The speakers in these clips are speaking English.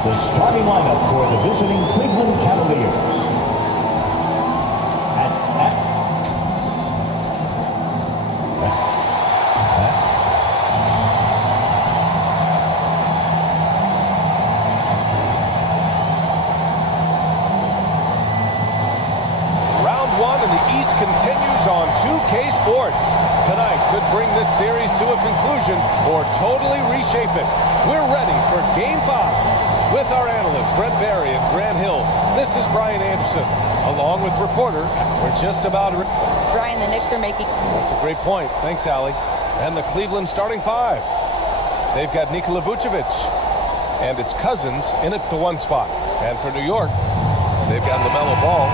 The starting lineup for the visiting Cleveland Cavaliers. Round one in the East continues on 2K Sports. Tonight could bring this series to a conclusion or totally reshape it. We're ready for Game 5. With our analysts, Brent Barry and Grant Hill, this is Brian Anderson. Along with reporter, we're just about... Brian, the Knicks are making... That's a great point. Thanks, Allie. And the Cleveland starting five. They've got Nikola Vucevic and it's Cousins in at the one spot. And for New York, they've got LaMelo Ball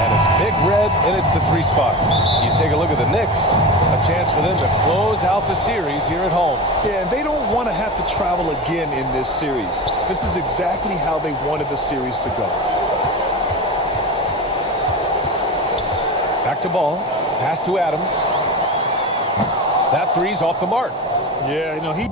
and it's Big Red in at the three spot. You take a look at the Knicks, a chance for them to close out the series here at home. Yeah, and they don't want to have to travel again in this series. This is exactly how they wanted the series to go. Back to Ball, pass to Adams. That three's off the mark. Yeah, he...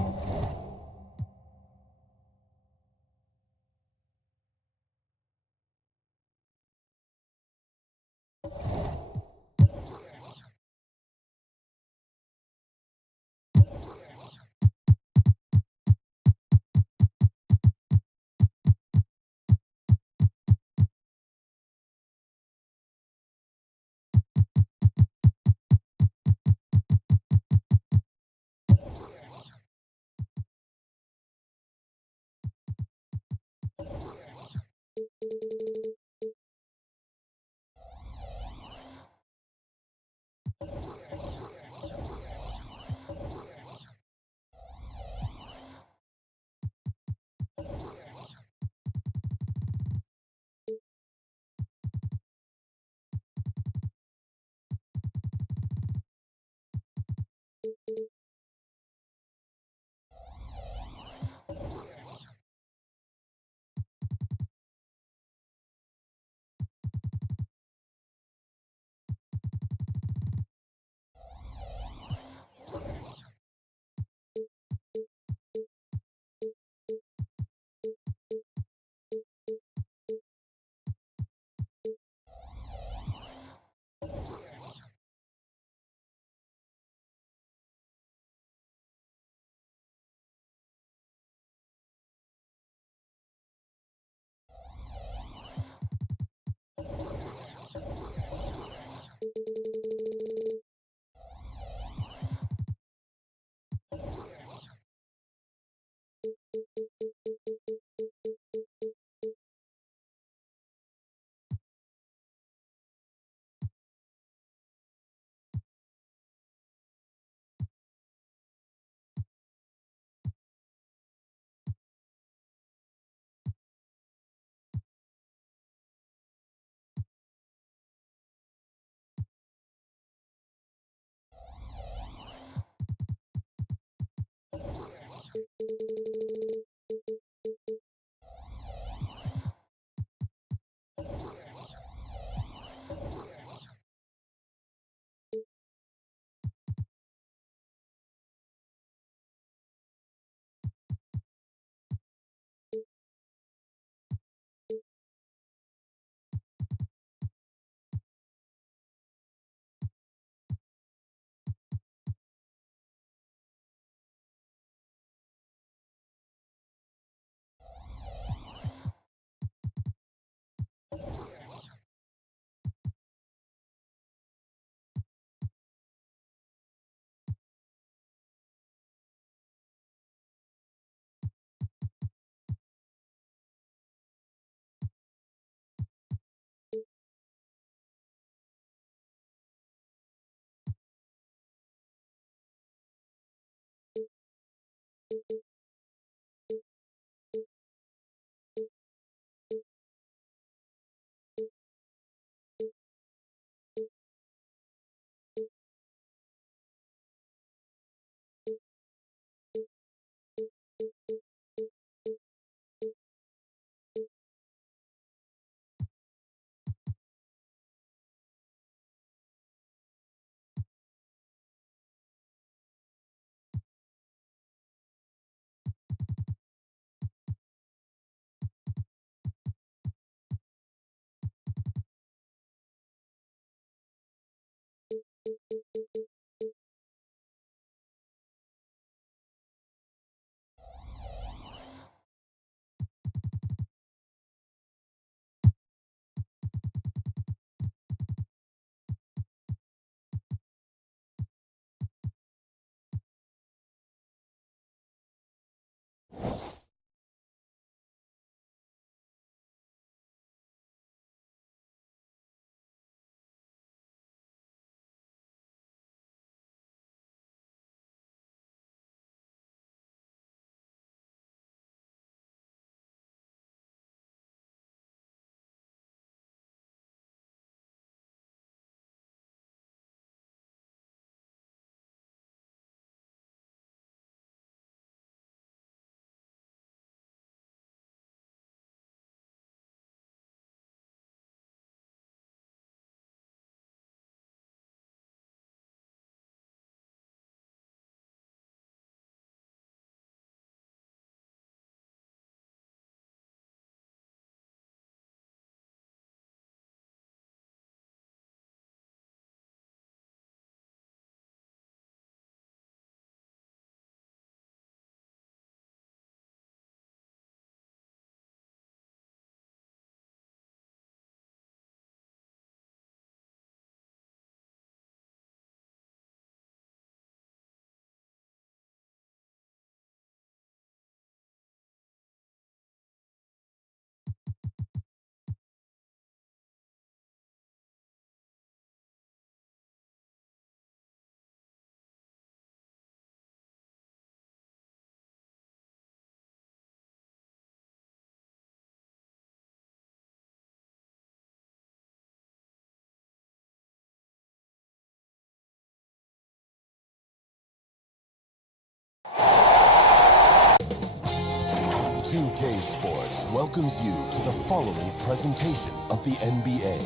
welcomes you to the following presentation of the NBA.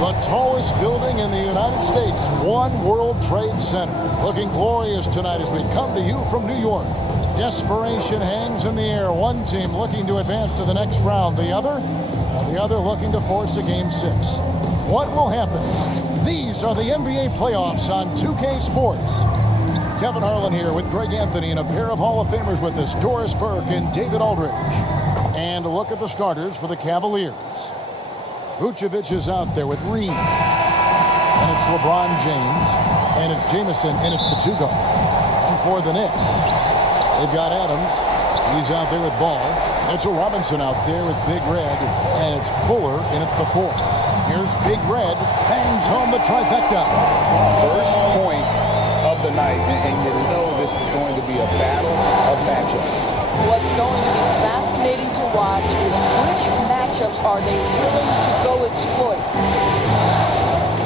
The tallest building in the United States, One World Trade Center. Looking glorious tonight as we come to you from New York. Desperation hangs in the air. One team looking to advance to the next round. The other looking to force a Game 6. What will happen? These are the NBA playoffs on 2K Sports. Kevin Harlan here with Greg Anthony and a pair of Hall of Famers with us, Doris Burke and David Aldridge. And a look at the starters for the Cavaliers. Vucevic is out there with Reed. And it's LeBron James. And it's Jamison. And it's the two-guard. And for the Knicks, they've got Adams. He's out there with Ball. Mitchell Robinson out there with Big Red. And it's Fuller in at the 4. Here's Big Red. Bangs home the trifecta. First points of the night. And you know this is going to be a battle of matchups. What's going to be fascinating to watch is which matchups are they willing to go exploit.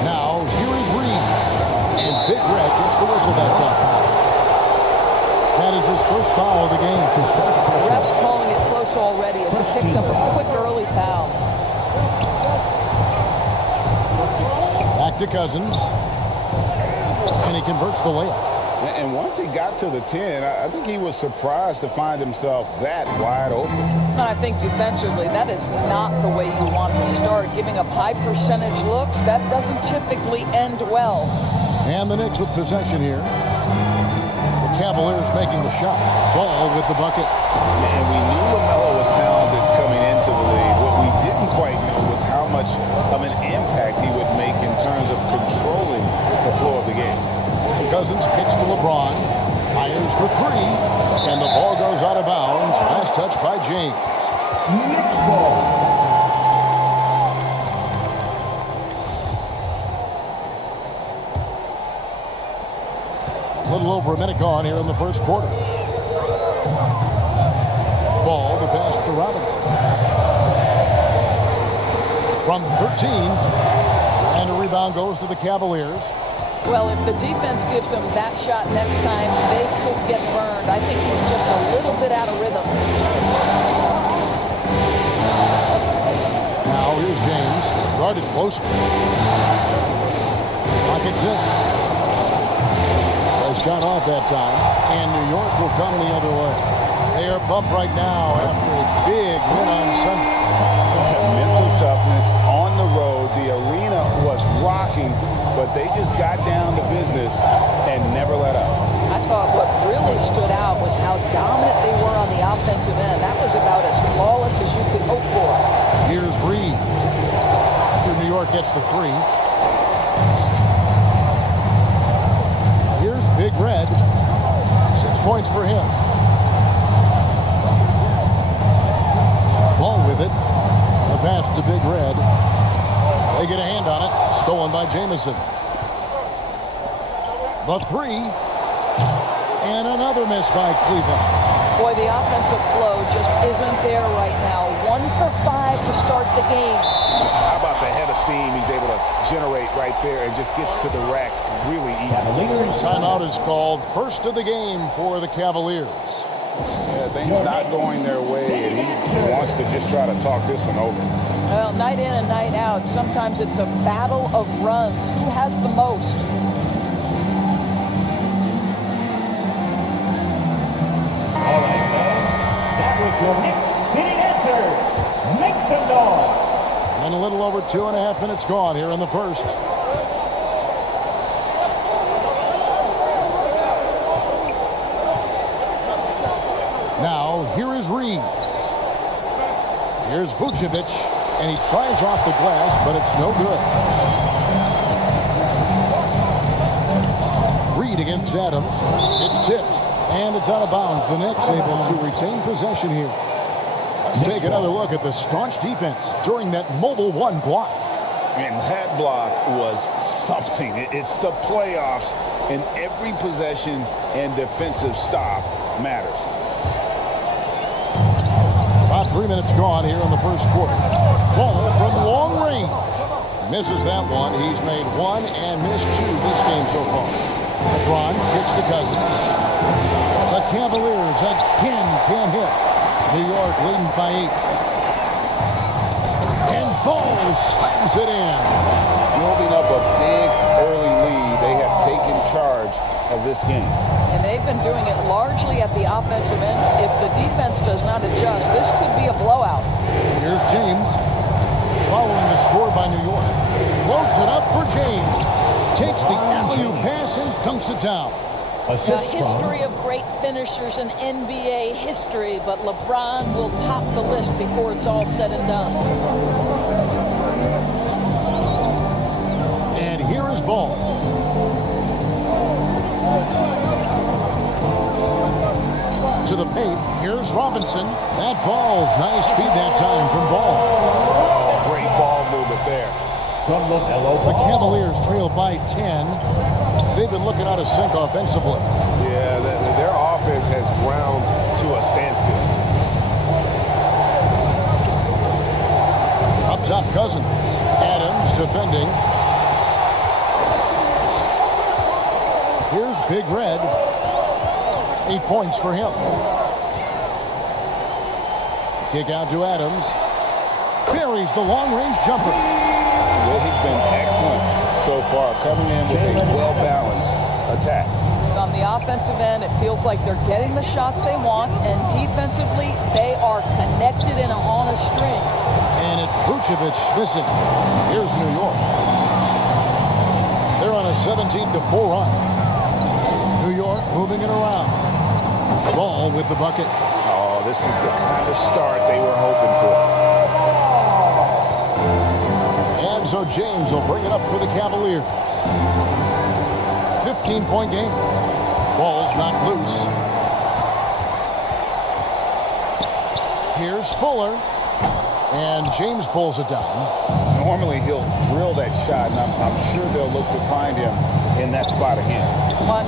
Now, here is Reed. And Big Red gets the whistle that time. That is his first foul of the game. His first Ref's calling it close already as he picks up a quick early foul. Back to Cousins. And he converts the layup. And once he got to the 10, I think he was surprised to find himself that wide open. And I think defensively, that is not the way you want to start. Giving up high percentage looks, that doesn't typically end well. And the Knicks with possession here. The Cavaliers making the shot. Ball with the bucket. And we knew LaMelo was talented coming into the league. What we didn't quite know was how much of an impact he would make in terms of controlling the flow of the game. Cousins kicks to LeBron. Fires for 3. And the ball goes out of bounds. Last touch by James. Knicks ball. A little over a minute gone here in the first quarter. Ball, the pass to Robinson. From 13. And a rebound goes to the Cavaliers. Well, if the defense gives him that shot next time, they could get burned. I think he's just a little bit out of rhythm. Now here's James. Guarded closer. Clock at 6. They shot off that time. And New York will come the other way. They are pumped right now after a big win on Sunday. Mental toughness on the road. The arena was rocking, but they just got down to business and never let up. I thought what really stood out was how dominant they were on the offensive end. That was about as flawless as you could hope for. Here's Reed. After New York gets the 3. Here's Big Red. 6 points for him. Ball with it. The pass to Big Red. They get a hand on it. Stolen by Jamison. The 3. And another miss by Cleveland. Boy, the offensive flow just isn't there right now. 1 for 5 to start the game. How about the head of steam he's able to generate right there and just gets to the rack really easy. Timeout is called. First of the game for the Cavaliers. Yeah, things not going their way, and he wants to just try to talk this one over. Well, night in and night out, sometimes it's a battle of runs. Who has the most? All right, fans. That was your Knicks City answer. Make some noise. And a little over 2.5 minutes gone here in the first. Now, here is Reed. Here's Vucevic, and he tries off the glass, but it's no good. Reed against Adams. It's tipped, and it's out of bounds. The Knicks able to retain possession here. Let's take another look at the staunch defense during that mobile 1 block. And that block was something. It's the playoffs, and every possession and defensive stop matters. About 3 minutes gone here in the first quarter. Ball from long range. Misses that one. He's made one and missed two this game so far. LeBron kicks to Cousins. The Cavaliers again can't hit. New York leading by 8. And Ball slams it in. Building up a big early lead. They have taken charge of this game. And they've been doing it largely at the offensive end. If the defense does not adjust, this could be a blowout. Here's James. Following the score by New York. Floats it up for James. Takes the alley-oop pass and dunks it down. A history of great finishers in NBA history, but LeBron will top the list before it's all said and done. And here is Ball. To the paint. Here's Robinson. That falls. Nice feed that time from Ball. Oh, great ball movement there. From LaMelo The Ball. Cavaliers trail by 10. They've been looking out of sync offensively. Yeah, their offense has ground to a standstill. Up top, Cousins. Adams defending. Here's Big Red. 8 points for him. Kick out to Adams. Buries the long-range jumper. They've been excellent so far, coming in with a well-balanced attack. On the offensive end, it feels like they're getting the shots they want, and defensively, they are connected and on a string. And it's Vucevic missing. Here's New York. They're on a 17-4 run. New York moving it around. Ball with the bucket. Oh, this is the kind of start they were hoping for. And so James will bring it up for the Cavaliers. 15-point game. Ball's not loose. Here's Fuller. And James pulls it down. Normally he'll drill that shot, and I'm sure they'll look to find him in that spot again.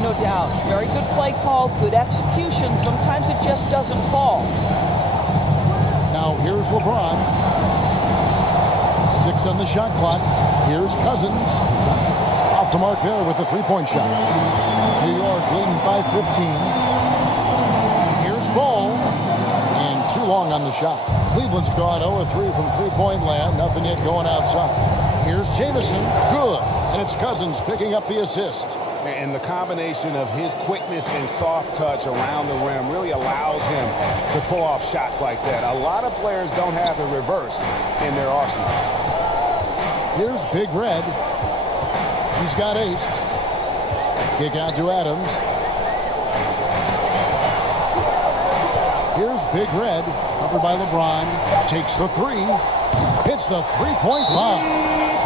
No doubt. Very good play call, good execution. Sometimes it just doesn't fall. Now here's LeBron. 6 on the shot clock. Here's Cousins. Off the mark there with the three-point shot. New York leading by 15. Here's Ball. And too long on the shot. Cleveland's gone 0-3 from three-point land. Nothing yet going outside. Here's Jamison. Good. And it's Cousins picking up the assist. And the combination of his quickness and soft touch around the rim really allows him to pull off shots like that. A lot of players don't have the reverse in their arsenal. Here's Big Red. He's got 8. Kick out to Adams. Here's Big Red. Covered by LeBron. Takes the 3. Hits the three-point bomb.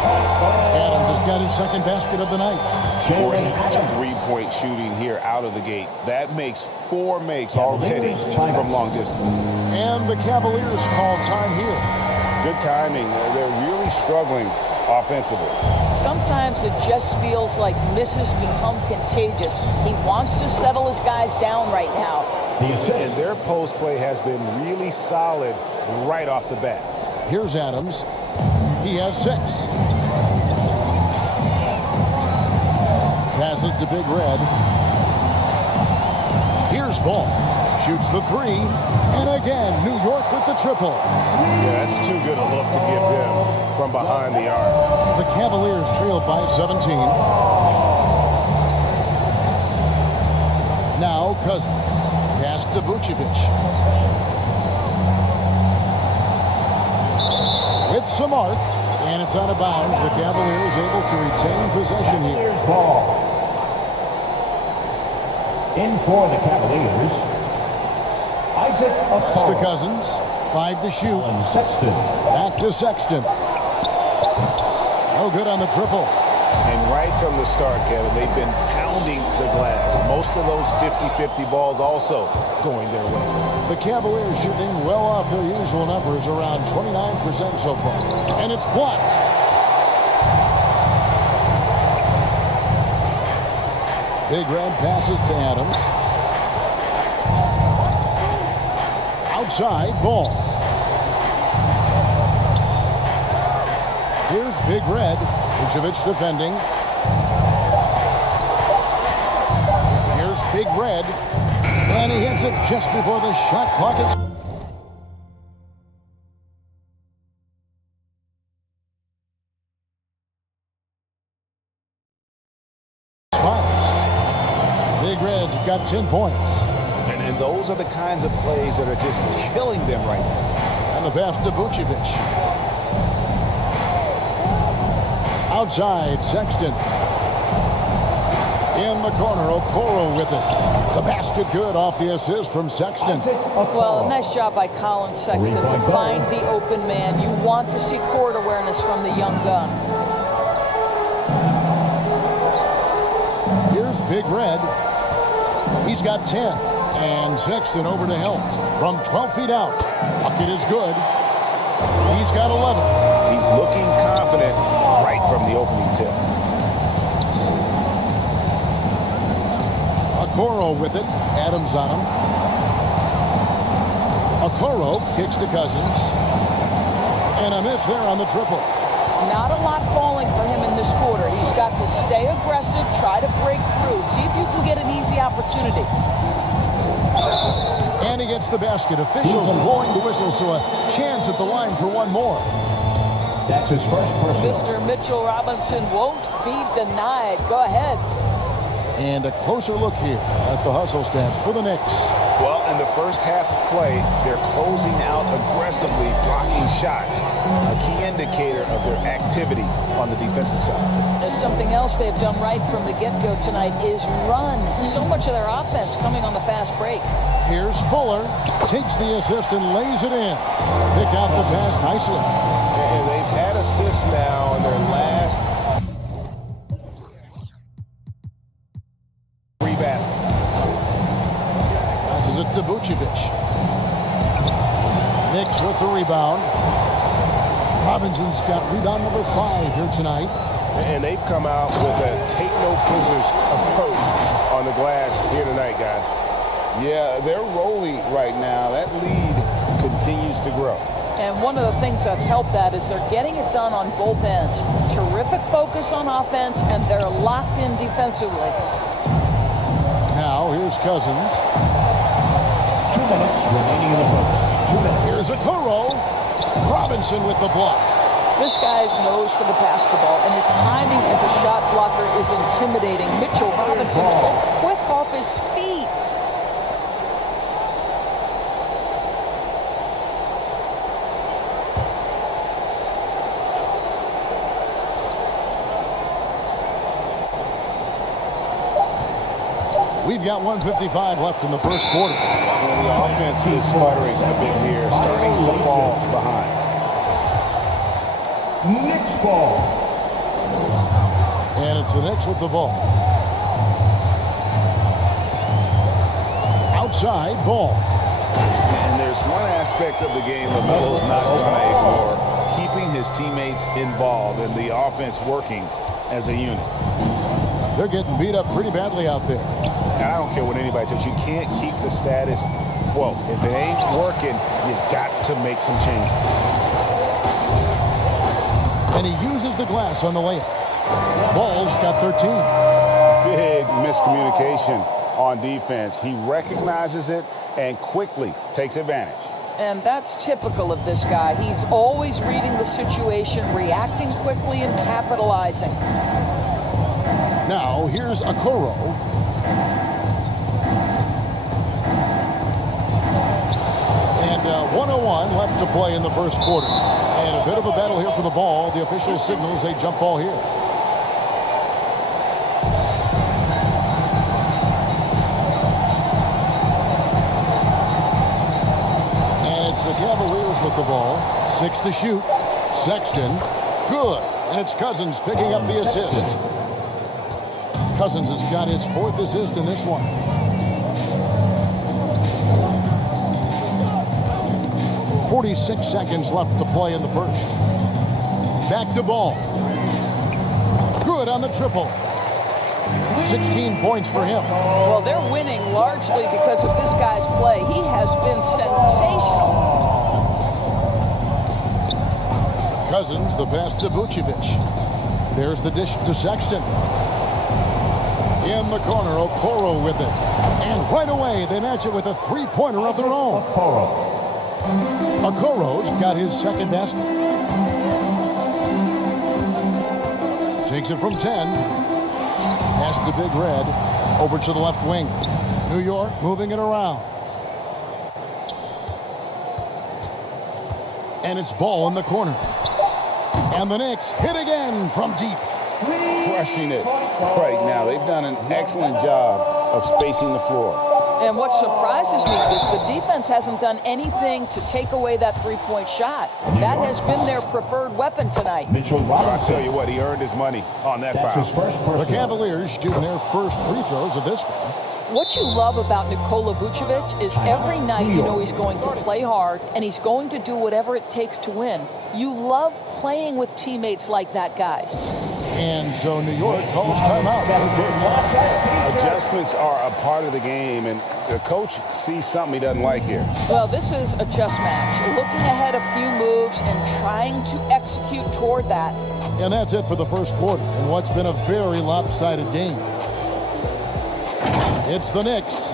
Adams has got his second basket of the night. Great three-point shooting here out of the gate. That makes 4 makes already from long distance. And the Cavaliers call time here. Good timing. They're really struggling offensively. Sometimes it just feels like misses become contagious. He wants to settle his guys down right now. And their post play has been really solid right off the bat. Here's Adams. He has 6. Passes to Big Red. Here's Ball. Shoots the 3. And again, New York with the triple. Yeah, that's too good a look to give him from behind the arc. The Cavaliers trail by 17. Now Cousins. Pass to Vucevic. With some arc. And it's out of bounds. The Cavaliers able to retain possession here. Here's Ball. In for the Cavaliers. Isaac Pass to Okoro. Cousins. 5 to shoot. And Sexton. Back to Sexton. No good on the triple. And right from the start, Kevin, they've been pounding the glass. Most of those 50-50 balls also going their way. The Cavaliers shooting well off their usual numbers, around 29% so far. And it's blocked. Big Red passes to Adams. Outside, Ball. Here's Big Red. Vucevic defending. Here's Big Red. And he hits it just before the shot clock expires. Big Red's got 10 points. And those are the kinds of plays that are just killing them right now. And the pass to Vucevic. Outside, Sexton. In the corner, Okoro with it. The basket good off the assist from Sexton. Well, nice job by Colin Sexton to find the open man. You want to see court awareness from the young gun. Here's Big Red. He's got 10. And Sexton over to help from 12 feet out. Bucket is good. He's got 11. He's looking confident right from the opening tip. Okoro with it. Adams on him. Okoro kicks to Cousins. And a miss there on the triple. Not a lot falling for him in this quarter. He's got to stay aggressive, try to break through, see if you can get an easy opportunity. And he gets the basket. Officials blowing the whistle, so a chance at the line for one more. That's his first personal. Mr. Mitchell Robinson won't be denied. Go ahead. And a closer look here at the hustle stats for the Knicks. Well, in the first half of play, they're closing out aggressively, blocking shots. A key indicator of their activity on the defensive side. There's something else they've done right from the get-go tonight is run. So much of their offense coming on the fast break. Here's Fuller. Takes the assist and lays it in. Pick out the pass nicely. And they've had assists now in their last three baskets. Passes it to Vucevic. Knicks with the rebound. Robinson's got rebound number 5 here tonight. And they've come out with a take-no-prisoners approach on the glass here tonight, guys. Yeah, they're rolling right now. That lead continues to grow. And one of the things that's helped that is they're getting it done on both ends. Terrific focus on offense, and they're locked in defensively. Now, here's Cousins. 2 minutes remaining in the first. 2 minutes. Here's Okoro. Robinson with the block. This guy's nose for the basketball, and his timing as a shot blocker is intimidating. Mitchell Robinson so quick off his feet. We've got 1:55 left in the first quarter. Well, the offense is sputtering a bit here, starting to fall behind. Knicks ball. And it's the Knicks with the ball. Outside ball. And there's one aspect of the game that Melo's not going to ignore, keeping his teammates involved and the offense working as a unit. They're getting beat up pretty badly out there. And I don't care what anybody says, you can't keep the status quo. If it ain't working, you got to make some changes. And he uses the glass on the layup. Ball's got 13. Big miscommunication on defense. He recognizes it and quickly takes advantage. And that's typical of this guy. He's always reading the situation, reacting quickly, and capitalizing. Now, here's Okoro. And 1:01 left to play in the first quarter. And a bit of a battle here for the ball. The official signals a jump ball here. And it's the Cavaliers with the ball. 6 to shoot. Sexton. Good. And it's Cousins picking up the assist. Cousins has got his 4th assist in this one. .46 seconds left to play in the first. Back to ball. Good on the triple. 16 points for him. Well, they're winning largely because of this guy's play. He has been sensational. Cousins, the pass to Vucevic. There's the dish to Sexton. In the corner, Okoro with it. And right away, they match it with a three-pointer of their own. Okoro's got his second basket. Takes it from 10. Pass to Big Red. Over to the left wing. New York moving it around. And it's Ball in the corner. And the Knicks hit again from deep. Crushing it right now. They've done an excellent job of spacing the floor. And what surprises me is the defense hasn't done anything to take away that three-point shot. That has been their preferred weapon tonight. I'll tell you what, he earned his money on that foul. The Cavaliers shooting their first free throws of this game. What you love about Nikola Vucevic is every night you know he's going to play hard and he's going to do whatever it takes to win. You love playing with teammates like that, guys. And so New York calls timeout. Adjustments are a part of the game, and the coach sees something he doesn't like here. Well, this is a chess match. Looking ahead a few moves and trying to execute toward that. And that's it for the first quarter in what's been a very lopsided game. It's the Knicks.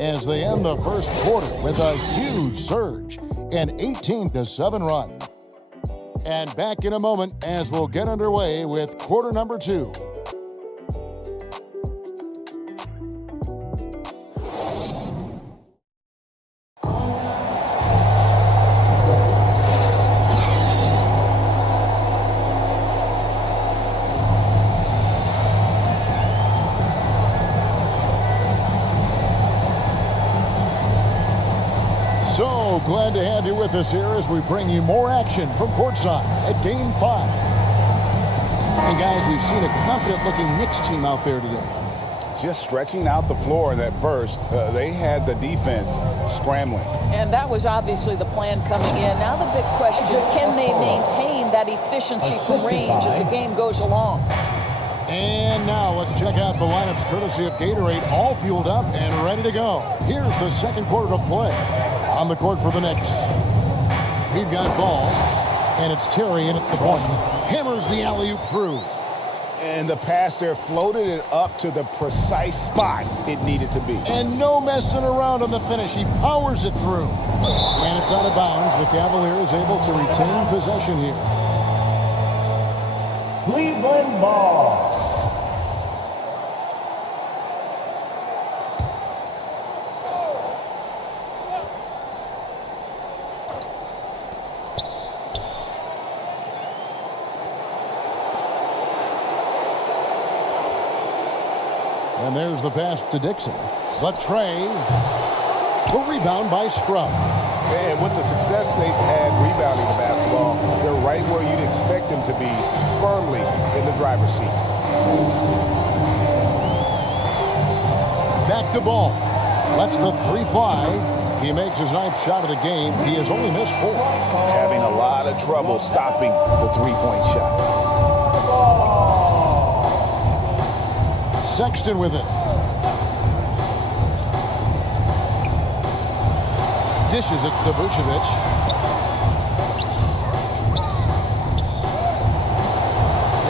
As they end the first quarter with a huge surge, an 18-7 run. And back in a moment as we'll get underway with quarter number 2. So glad to have you with us here as we bring you more action from courtside at Game 5. And guys, we've seen a confident-looking Knicks team out there today. Just stretching out the floor in that first. They had the defense scrambling. And that was obviously the plan coming in. Now the big question, can they maintain that efficiency from range as the game goes along? And now let's check out the lineups courtesy of Gatorade, all fueled up and ready to go. Here's the second quarter of play. On the court for the Knicks. We've got Ball, and it's Terry in at the point. Hammers the alley-oop through. And the pass there floated it up to the precise spot it needed to be. And no messing around on the finish. He powers it through. And it's out of bounds. The Cavaliers able to retain possession here. Cleveland ball. And there's the pass to Dixon. The tray. The rebound by Scrub. And with the success they've had rebounding the basketball, they're right where you'd expect them to be, firmly in the driver's seat. Back to Ball. Lets the three fly. He makes his 9th shot of the game. He has only missed 4. Having a lot of trouble stopping the three-point shot. Sexton with it. Dishes it to Vucevic.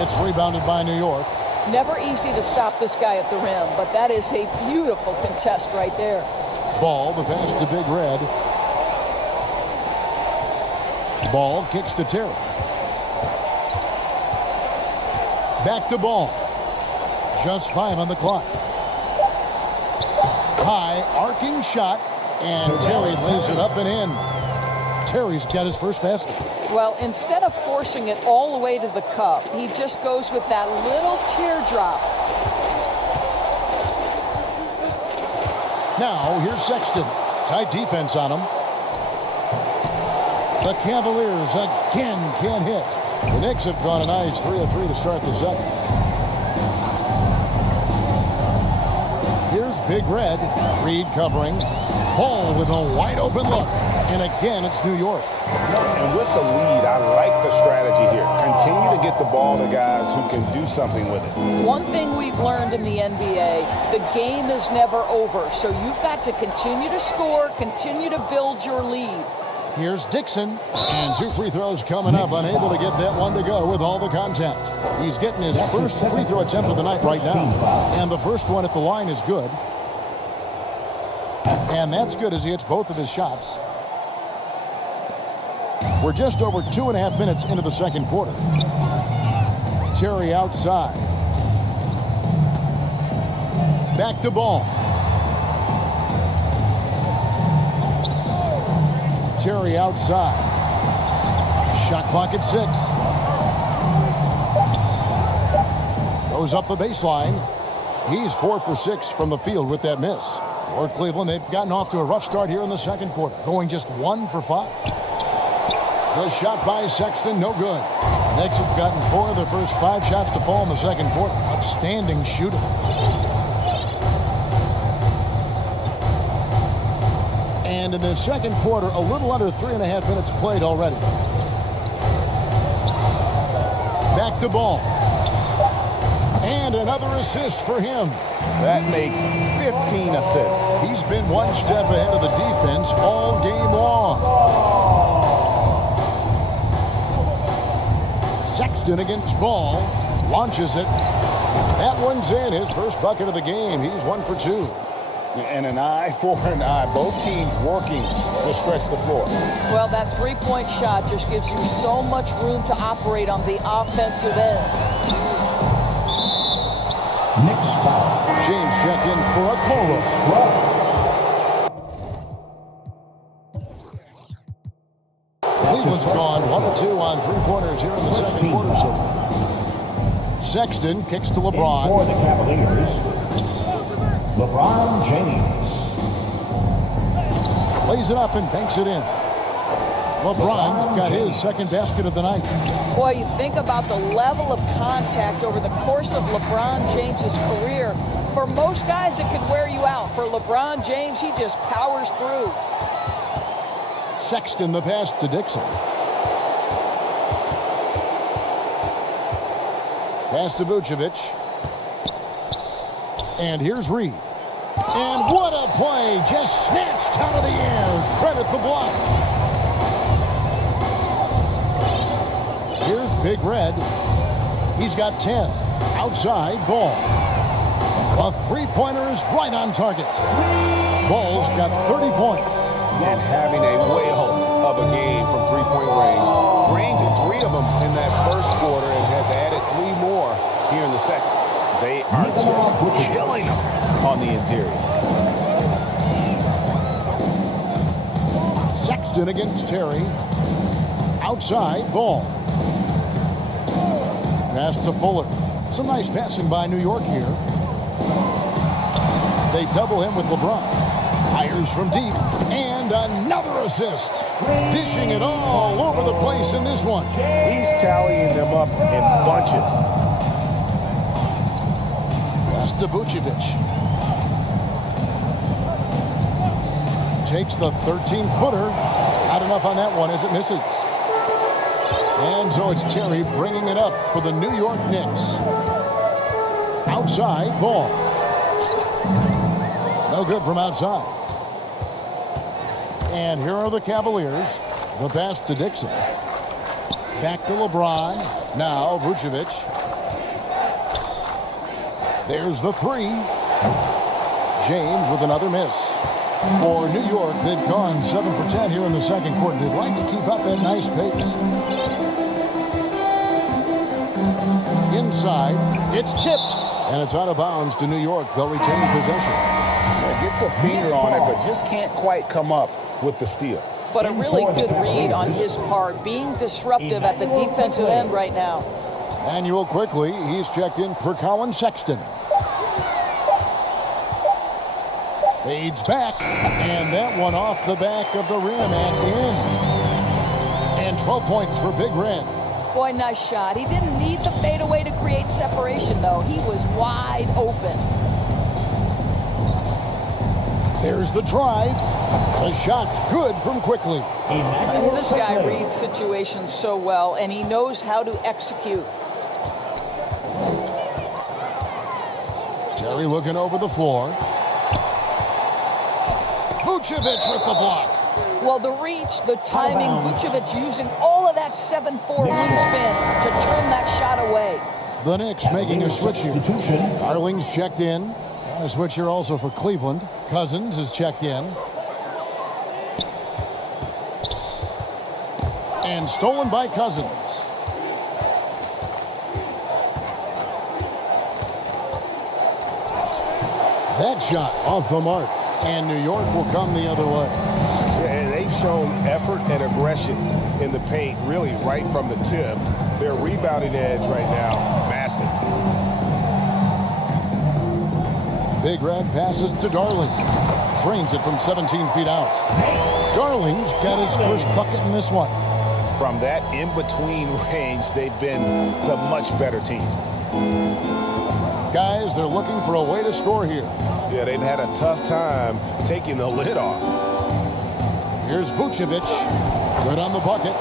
It's rebounded by New York. Never easy to stop this guy at the rim, but that is a beautiful contest right there. Ball, the pass to Big Red. Ball kicks to Terry. Back to Ball. Just 5 on the clock. High arcing shot, and Terry lays it up and in. Terry's got his first basket. Well, instead of forcing it all the way to the cup, he just goes with that little teardrop. Now, here's Sexton. Tight defense on him. The Cavaliers again can't hit. The Knicks have gone a nice 3 of 3 to start the second. Here's Big Red. Reed covering. Ball with a wide open look. And again, it's New York. And with the lead, I like the strategy here. Continue to get the ball to guys who can do something with it. One thing we've learned in the NBA, the game is never over. So you've got to continue to score, continue to build your lead. Here's Dixon, and 2 free throws coming up, unable to get that one to go with all the contact. He's getting his first free throw attempt of the night right now, and the first one at the line is good. And that's good as he hits both of his shots. We're just over 2.5 minutes into the second quarter. Terry outside. Back to Ball. Terry outside. Shot clock at 6. Goes up the baseline. He's 4 for 6 from the field with that miss. For Cleveland, they've gotten off to a rough start here in the second quarter, going just 1 for 5. The shot by Sexton, no good. Knicks have gotten 4 of their first 5 shots to fall in the second quarter. Outstanding shooting. And in the second quarter, a little under 3.5 minutes played already. Back to Ball. And another assist for him. That makes 15 assists. He's been one step ahead of the defense all game long. Sexton against Ball. Launches it. That one's in. His first bucket of the game. He's 1 for 2. And an eye for an eye. Both teams working to stretch the floor. Well, that three-point shot just gives you so much room to operate on the offensive end. Knicks foul. James checked in for a Coro. Cleveland's gone 1 of 2 on 3-pointers here in the second quarter so far. Sexton kicks to LeBron. For the Cavaliers, LeBron James. Lays it up and banks it in. LeBron's got his second basket of the night. Boy, you think about the level of contact over the course of LeBron James's career. For most guys, it could wear you out. For LeBron James, he just powers through. Sexton the pass to Dixon. Pass to Vucevic. And here's Reed. And what a play! Just snatched out of the air. Credit the block. Here's Big Red. He's got 10. Outside, Ball. A three-pointer is right on target. Ball's got 30 points. And having a whale of a game from three-point range. Drained 3 of them in that first quarter and has added 3 more here in the second. They are just killing them on the interior. Sexton against Terry. Outside, Ball. Pass to Fuller. Some nice passing by New York here. They double him with LeBron. Fires from deep. And another assist. Dishing it all over the place in this one. He's tallying them up in bunches. Pass to Vucevic. Takes the 13-footer. Not enough on that one as it misses. And so it's Terry bringing it up for the New York Knicks. Outside, Ball. No good from outside. And here are the Cavaliers. The pass to Dixon. Back to LeBron. Now Vucevic. There's the 3. James with another miss. For New York, they've gone 7 for 10 here in the second quarter. They'd like to keep up that nice pace. Inside, it's tipped, and it's out of bounds to New York. They'll retain possession. Gets a finger on it, but just can't quite come up with the steal. But a really good read on his part, being disruptive at the defensive end right now. Manuel quickly, he's checked in for Colin Sexton. Fades back, and that one off the back of the rim and in. And 12 points for Big Red. Boy, nice shot. He didn't need the fadeaway to create separation, though. He was wide open. There's the drive. The shot's good from quickly. This guy reads situations so well, and he knows how to execute. Terry looking over the floor. Vucevic with the block. Well, the reach, the timing, Vucevic using all of that 7'4" wingspan to turn that shot away. The Knicks making a switch here. Darling's checked in. A switch here also for Cleveland. Cousins is checked in. And stolen by Cousins. That shot off the mark. And New York will come the other way. Yeah, they've shown effort and aggression in the paint, really right from the tip. Their rebounding edge right now, massive. Big Red passes to Darling. Drains it from 17 feet out. Darling's got his first bucket in this one. From that in-between range, they've been the much better team. Guys, they're looking for a way to score here. Yeah, they've had a tough time taking the lid off. Here's Vucevic. Good on the bucket.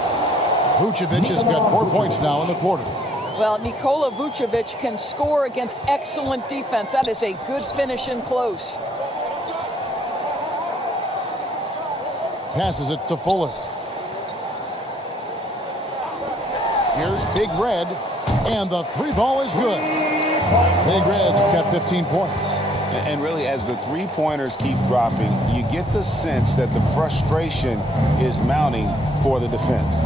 Vucevic has got 4 points now in the quarter. Well, Nikola Vucevic can score against excellent defense. That is a good finish in close. Passes it to Fuller. Here's Big Red. And the three ball is good. Big Red's got 15 points. And really, as the three-pointers keep dropping, you get the sense that the frustration is mounting for the defense.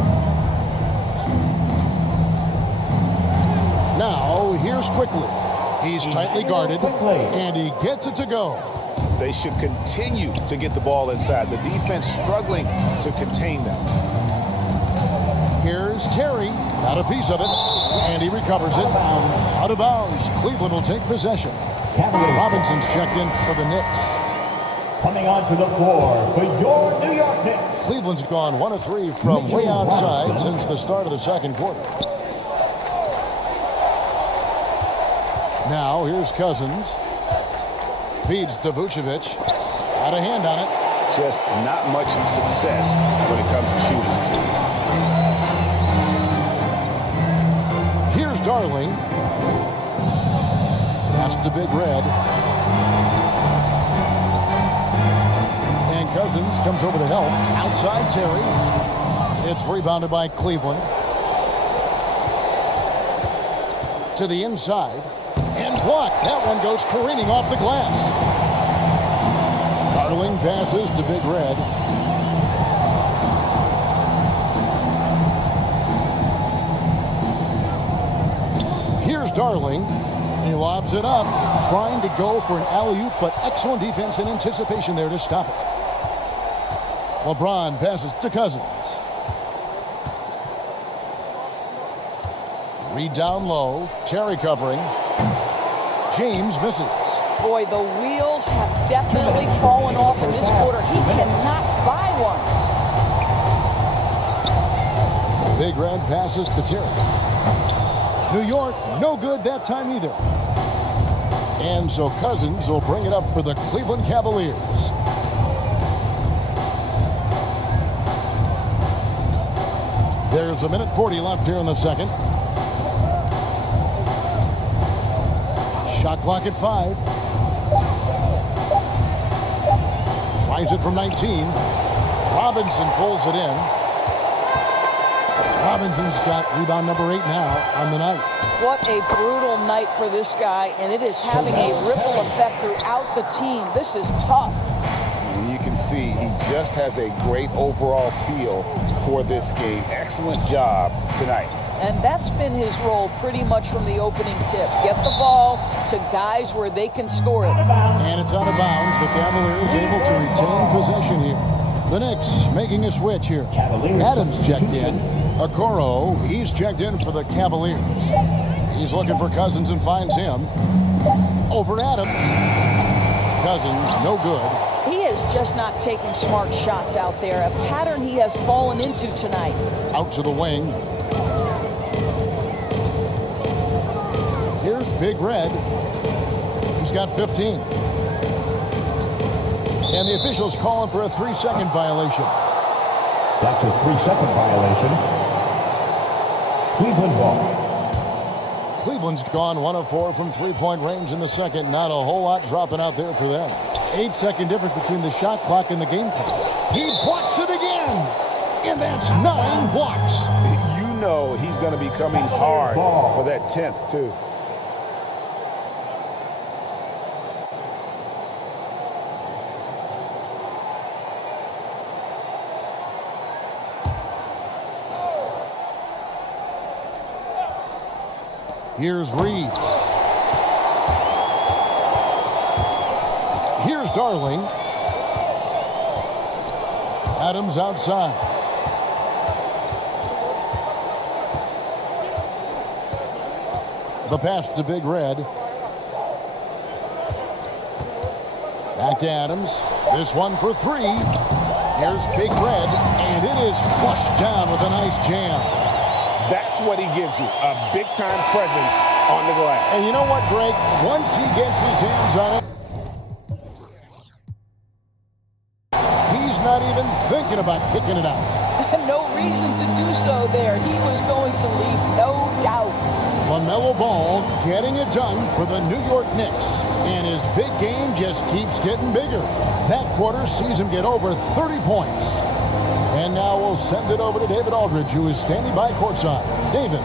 Now, here's Quickly. He's tightly guarded, and he gets it to go. They should continue to get the ball inside. The defense struggling to contain them. Here's Terry. Got a piece of it, and he recovers it. Out of bounds. Cleveland will take possession. Robinson's checked in for the Knicks. Coming onto the floor for your New York Knicks. Cleveland's gone 1 of 3 from way outside since the start of the second quarter. Now, here's Cousins. Feeds to Vucevic. Got a hand on it. Just not much success when it comes to shooting. Here's Darling. Pass to Big Red. And Cousins comes over to help. Outside Terry. It's rebounded by Cleveland. To the inside. And blocked. That one goes careening off the glass. Darling passes to Big Red. Here's Darling. He lobs it up, trying to go for an alley-oop, but excellent defense and anticipation there to stop it. LeBron passes to Cousins. Reed down low. Terry covering. James misses. Boy, the wheels have definitely fallen off in this quarter. He cannot buy one. Big Red passes to Terry. New York, no good that time either. And so Cousins will bring it up for the Cleveland Cavaliers. There's 1:40 left here in the second. Shot clock at 5. Tries it from 19. Robinson pulls it in. Robinson's got rebound number 8 now on the night. What a brutal night for this guy, and it is having a ripple effect throughout the team. This is tough. You can see he just has a great overall feel for this game. Excellent job tonight. And that's been his role pretty much from the opening tip. Get the ball to guys where they can score it. And it's out of bounds. The Cavaliers able to retain possession here. The Knicks making a switch here. Adams checked in. Okoro, he's checked in for the Cavaliers. He's looking for Cousins and finds him. Over Adams. Cousins, no good. He is just not taking smart shots out there. A pattern he has fallen into tonight. Out to the wing. Here's Big Red. He's got 15. And the officials calling for a 3-second violation. That's a 3-second violation. Cleveland ball. Cleveland's gone 1 of 4 from three-point range in the second. Not a whole lot dropping out there for them. 8-second difference between the shot clock and the game clock. He blocks it again. And that's 9 blocks. You know he's going to be coming hard for that 10th, too. Here's Reed. Here's Darling. Adams outside. The pass to Big Red. Back to Adams. This one for 3. Here's Big Red, and it is flushed down with a nice jam. That's what he gives you, a big-time presence on the glass. And you know what, Greg? Once he gets his hands on it, he's not even thinking about kicking it out. No reason to do so there. He was going to leave, no doubt. LaMelo Ball getting it done for the New York Knicks. And his big game just keeps getting bigger. That quarter sees him get over 30 points. And now we'll send it over to David Aldridge, who is standing by courtside. David.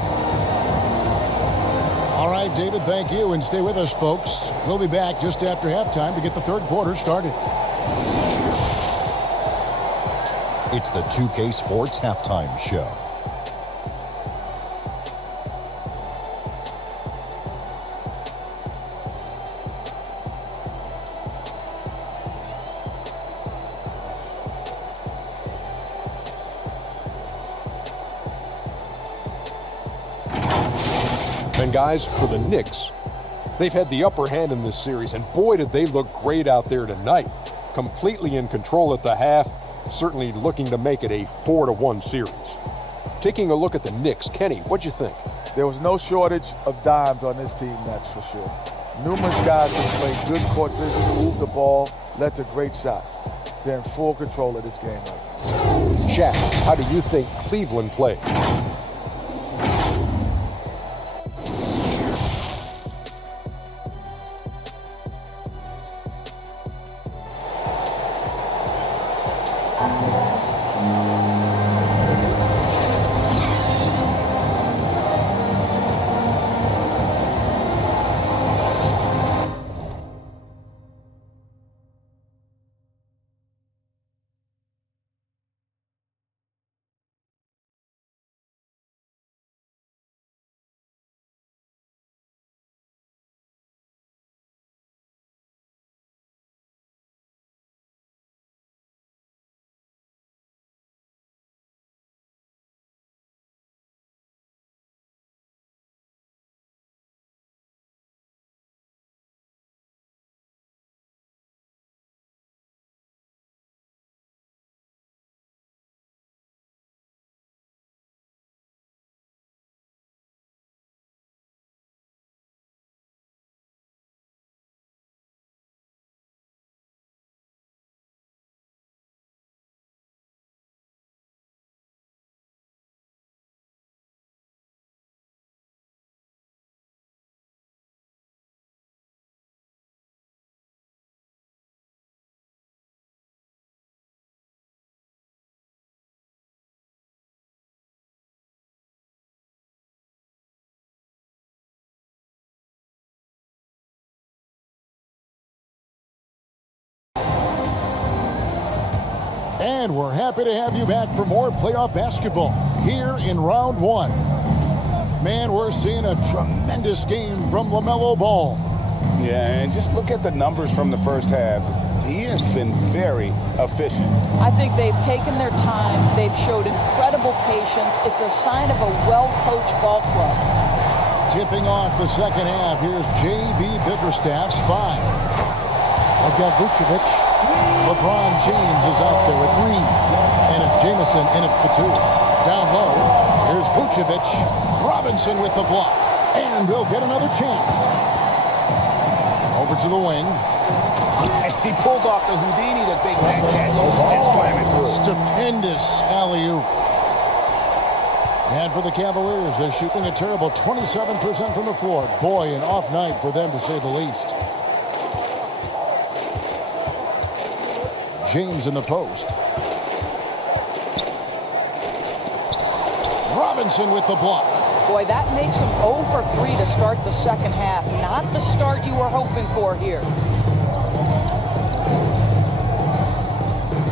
All right, David, thank you. And stay with us, folks. We'll be back just after halftime to get the third quarter started. It's the 2K Sports Halftime Show. And guys, for the Knicks, they've had the upper hand in this series, and boy, did they look great out there tonight. Completely in control at the half, certainly looking to make it a 4-1 series. Taking a look at the Knicks, Kenny, what'd you think? There was no shortage of dimes on this team, that's for sure. Numerous guys have played good court vision, moved the ball, led to great shots. They're in full control of this game right now. Shaq, how do you think Cleveland played? And we're happy to have you back for more playoff basketball here in round 1. Man, we're seeing a tremendous game from LaMelo Ball. Yeah, and just look at the numbers from the first half. He has been very efficient. I think they've taken their time. They've showed incredible patience. It's a sign of a well-coached ball club. Tipping off the second half, here's J.B. Bickerstaff's 5. I've got Vucevic. LeBron James is out there with Reed. And it's Jamison in it for 2. Down low, here's Vucevic. Robinson with the block. And they'll get another chance. Over to the wing. And he pulls off the Houdini to take that catch and slam it through. Stupendous alley-oop. And for the Cavaliers, they're shooting a terrible 27% from the floor. Boy, an off night for them, to say the least. James in the post. Robinson with the block. Boy, that makes him 0 for 3 to start the second half. Not the start you were hoping for here.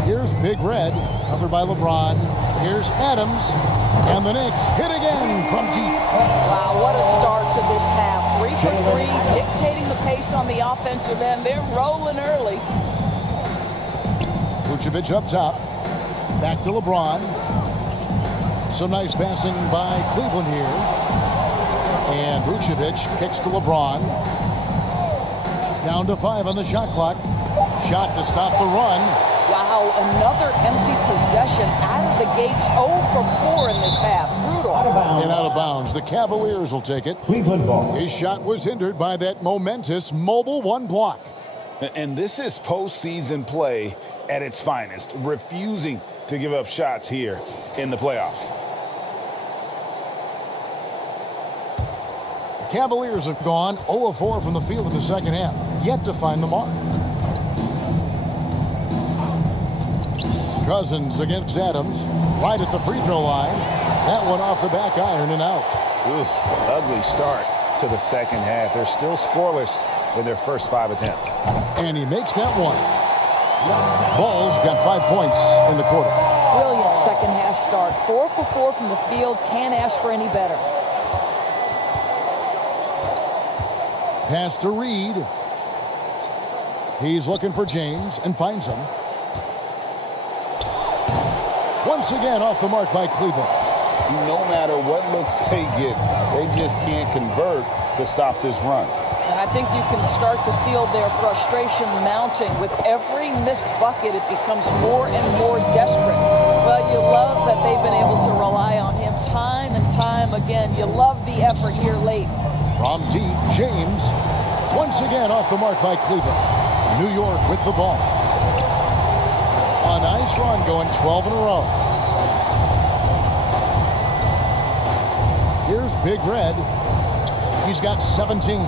Here's Big Red, covered by LeBron. Here's Adams. And the Knicks hit again from deep. Wow, what a start to this half. 3 for 3, dictating the pace on the offensive end. They're rolling early. Vucevic up top. Back to LeBron. Some nice passing by Cleveland here. And Vucevic kicks to LeBron. Down to 5 on the shot clock. Shot to stop the run. Wow, another empty possession out of the gates. 0 for 4 in this half. Brutal. And out of bounds. The Cavaliers will take it. Cleveland ball. His shot was hindered by that momentous mobile one block. And this is postseason play at its finest, refusing to give up shots here in the playoffs. The Cavaliers have gone 0 of 4 from the field in the second half, yet to find the mark. Cousins against Adams, right at the free throw line. That one off the back iron and out. Oof, ugly start to the second half. They're still scoreless in their first 5 attempts. And he makes that one. Ball's got 5 points in the quarter. Brilliant second half start. 4 for 4 from the field. Can't ask for any better. Pass to Reed. He's looking for James and finds him. Once again off the mark by Cleveland. No matter what looks they get, they just can't convert to stop this run. And I think you can start to feel their frustration mounting. With every missed bucket, it becomes more and more desperate. Well, you love that they've been able to rely on him time and time again. You love the effort here late. From deep, James. Once again off the mark by Cleveland. New York with the ball. A nice run, going 12 in a row. Here's Big Red. He's got 17.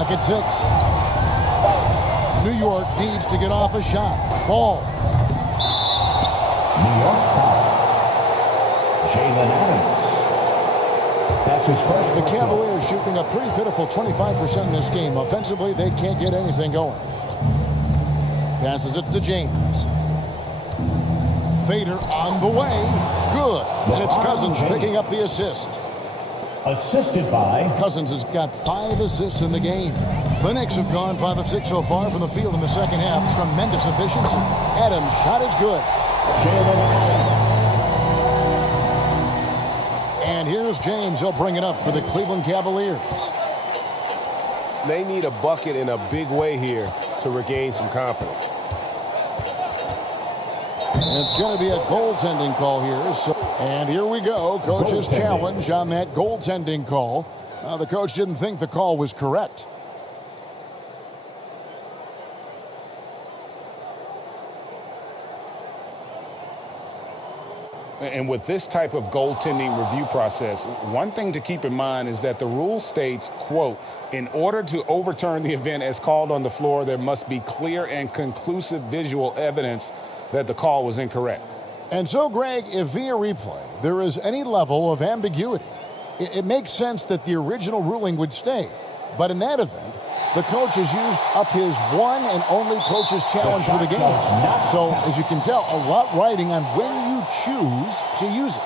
Clock at 6. New York needs to get off a shot. Ball. New York foul. Jalen Adams. That's his first. The Cavaliers shooting a pretty pitiful 25% in this game. Offensively, they can't get anything going. Passes it to James. Fader on the way. Good. And it's Cousins picking up the assist. Assisted by Cousins has got 5 assists in the game. The Knicks have gone 5 of 6 so far from the field in the second half. Tremendous efficiency. Adams' shot is good. And here's James. He'll bring it up for the Cleveland Cavaliers. They need a bucket in a big way here to regain some confidence. It's going to be a goaltending call here. And here we go. Coach's challenge on that goaltending call. The coach didn't think the call was correct. And with this type of goaltending review process, one thing to keep in mind is that the rule states, quote, in order to overturn the event as called on the floor, there must be clear and conclusive visual evidence that the call was incorrect. And so, Greg, if via replay there is any level of ambiguity, it makes sense that the original ruling would stay. But in that event, the coach has used up his one and only coach's challenge for the game. So, as you can tell, a lot riding on when you choose to use it.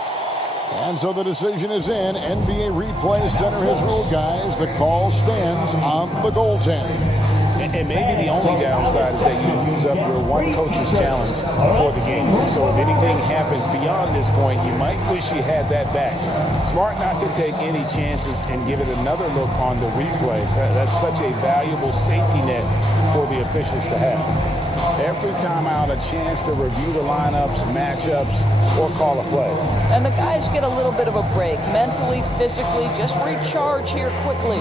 And so the decision is in. NBA Replay Center has ruled, guys. The call stands on the goaltend. And maybe the only downside is that you use up your one coach's challenge for the game. So if anything happens beyond this point, you might wish you had that back. Smart not to take any chances and give it another look on the replay. That's such a valuable safety net for the officials to have. Every time out, a chance to review the lineups, matchups, or call a play. And the guys get a little bit of a break. Mentally, physically, just recharge here quickly.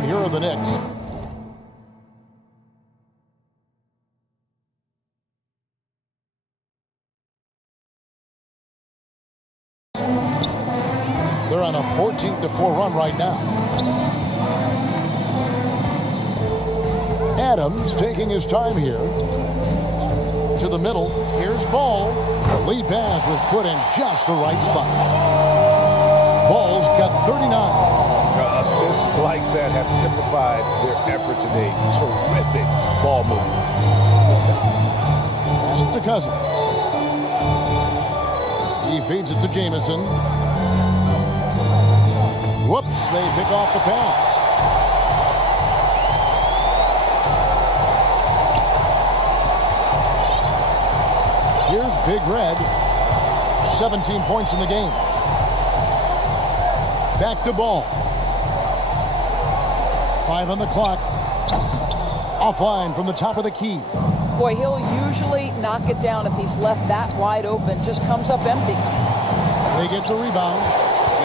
And here are the Knicks. They're on a 14-4 run right now. Adams taking his time here. To the middle. Here's Ball. The lead pass was put in just the right spot. Ball's got 39. Assists like that have typified their effort today. Terrific ball movement. Pass to Cousins. He feeds it to Jamison. Whoops, they pick off the pass. Here's Big Red. 17 points in the game. Back to Ball. 5 on the clock. Offline from the top of the key. Boy, he'll usually knock it down if he's left that wide open. Just comes up empty. They get the rebound.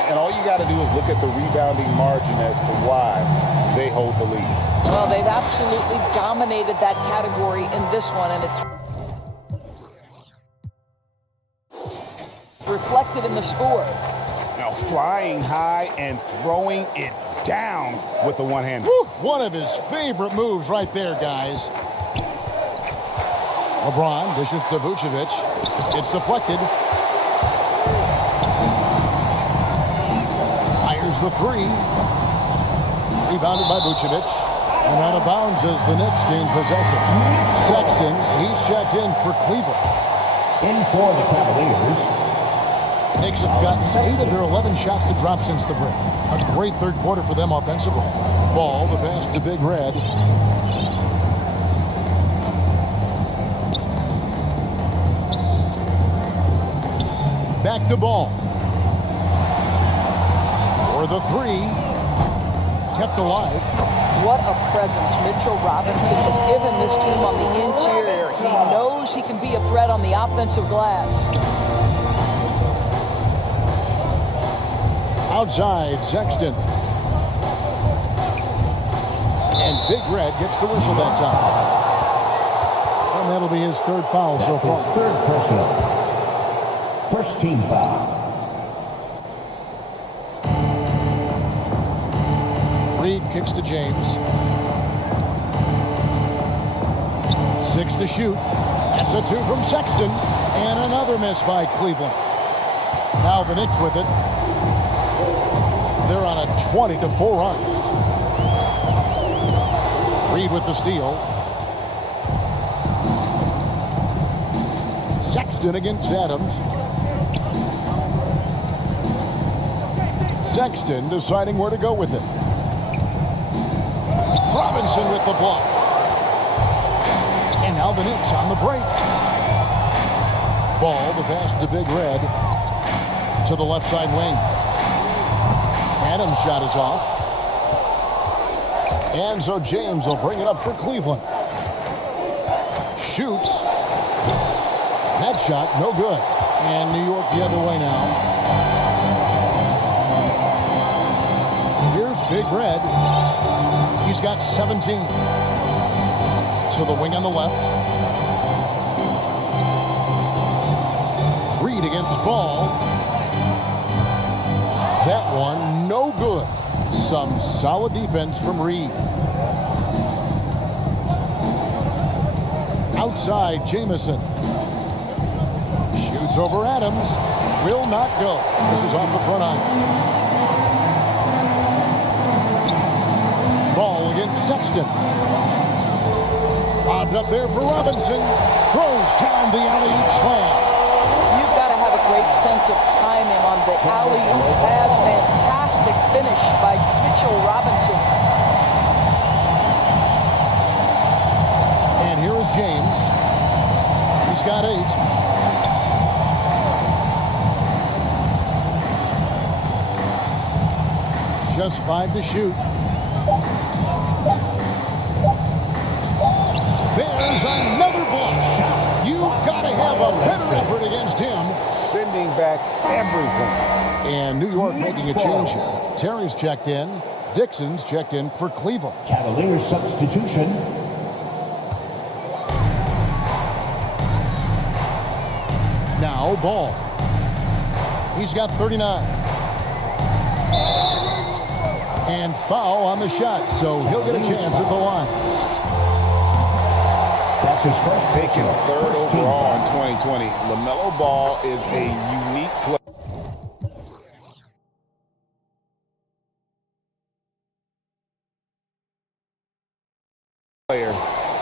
And all you got to do is look at the rebounding margin as to why they hold the lead. Well, they've absolutely dominated that category in this one, and it's reflected in the score. Now flying high and throwing it down with the one-hander. One of his favorite moves right there, guys. LeBron dishes to Vucevic. It's deflected. Fires the three. Rebounded by Vucevic. And out of bounds as the Knicks gain possession. Sexton, he's checked in for Cleveland. In for the Cavaliers. Knicks have gotten 8 of their 11 shots to drop since the break. A great third quarter for them offensively. Ball, the pass to Big Red. Back to Ball. For the three. Kept alive. What a presence Mitchell Robinson has given this team on the interior. He knows he can be a threat on the offensive glass. Outside, Sexton. And Big Red gets the whistle that time. And that'll be his third foul so far. His third personal. First team foul. Reed kicks to James. 6 to shoot. That's a 2 from Sexton. And another miss by Cleveland. Now the Knicks with it. They're on a 20-4 run. Reed with the steal. Sexton against Adams. Sexton deciding where to go with it. Robinson with the block. And now the Knicks on the break. Ball, the pass to Big Red. To the left side wing. Adams' shot is off. And so James will bring it up for Cleveland. Shoots. That shot, no good. And New York the other way now. Here's Big Red. He's got 17. To the wing on the left. Reed against Ball. That one, no good. Some solid defense from Reed. Outside, Jamison. Shoots over Adams. Will not go. This is off the front iron. Ball against Sexton. Bobbed up there for Robinson. Throws down the alley-oop slam. You've got to have a great sense of timing on the alley-oop pass. Fantastic finish by Mitchell Robinson. And here is James. He's got 8. Just 5 to shoot. There's another block shot. You've got to have a better effort against him. Sending back everything. And New York making a change here. Terry's checked in. Dixon's checked in for Cleveland. Cavaliers substitution. Now Ball. He's got 39. And foul on the shot, so he'll get a chance at the line. That's his first. Taken third overall in 2020. LaMelo Ball is a unique player.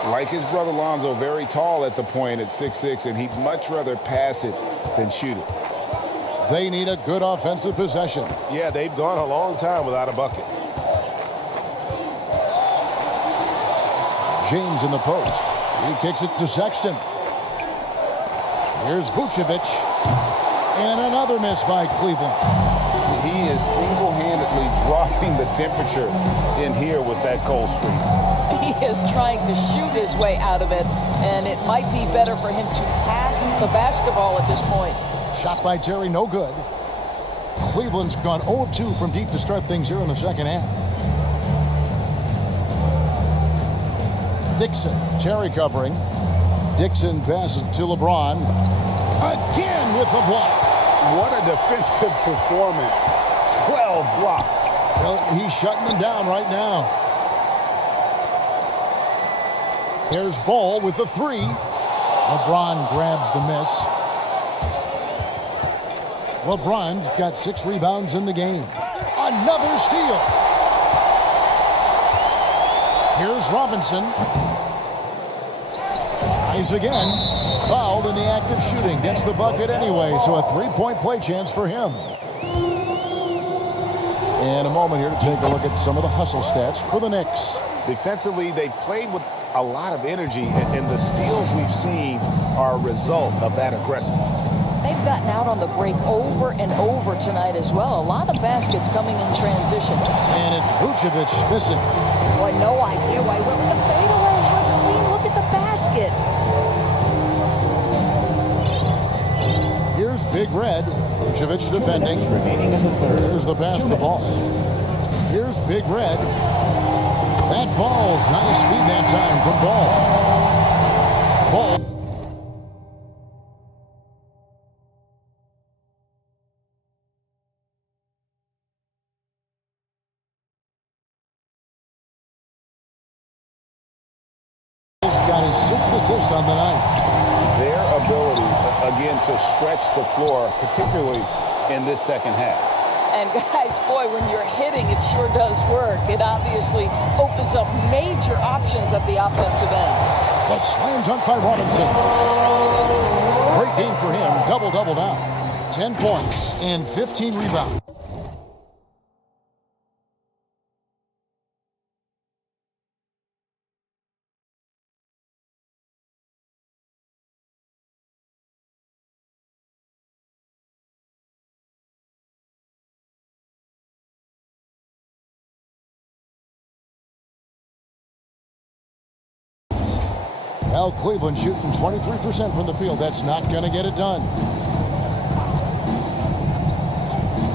Like his brother Lonzo, very tall at the point at 6'6", and he'd much rather pass it than shoot it. They need a good offensive possession. Yeah, they've gone a long time without a bucket. James in the post. He kicks it to Sexton. Here's Vucevic. And another miss by Cleveland. He is single-handedly dropping the temperature in here with that cold streak. He is trying to shoot his way out of it, and it might be better for him to pass the basketball at this point. Shot by Terry, no good. Cleveland's gone 0 of 2 from deep to start things here in the second half. Dixon, Terry covering. Dixon passes to LeBron. Again with the block. What a defensive performance. 12 blocks. Well, he's shutting them down right now. There's Ball with the three. LeBron grabs the miss. LeBron's got 6 rebounds in the game. Another steal. Here's Robinson. Tries again. Fouled in the act of shooting. Gets the bucket anyway, so a 3-point play chance for him. In a moment here to take a look at some of the hustle stats for the Knicks. Defensively, they played with a lot of energy, and the steals we've seen are a result of that aggressiveness. They've gotten out on the break over and over tonight as well. A lot of baskets coming in transition. And it's Vucevic missing. Boy, no idea why he went with the fadeaway. How clean, look at the basket. Here's Big Red. Vucevic defending. Remaining in the third. Here's the pass to the ball. Here's Big Red. That falls. Nice feed that time from Ball. Ball. Got his 6th assist on the night. Their ability, again, to stretch the floor, particularly in this second half. And guys, boy, when you're hitting, it sure does work. It obviously opens up major options at the offensive end. The slam dunk by Robinson. Great game for him. Double-double now. 10 points and 15 rebounds. Well, Cleveland shooting 23% from the field. That's not going to get it done.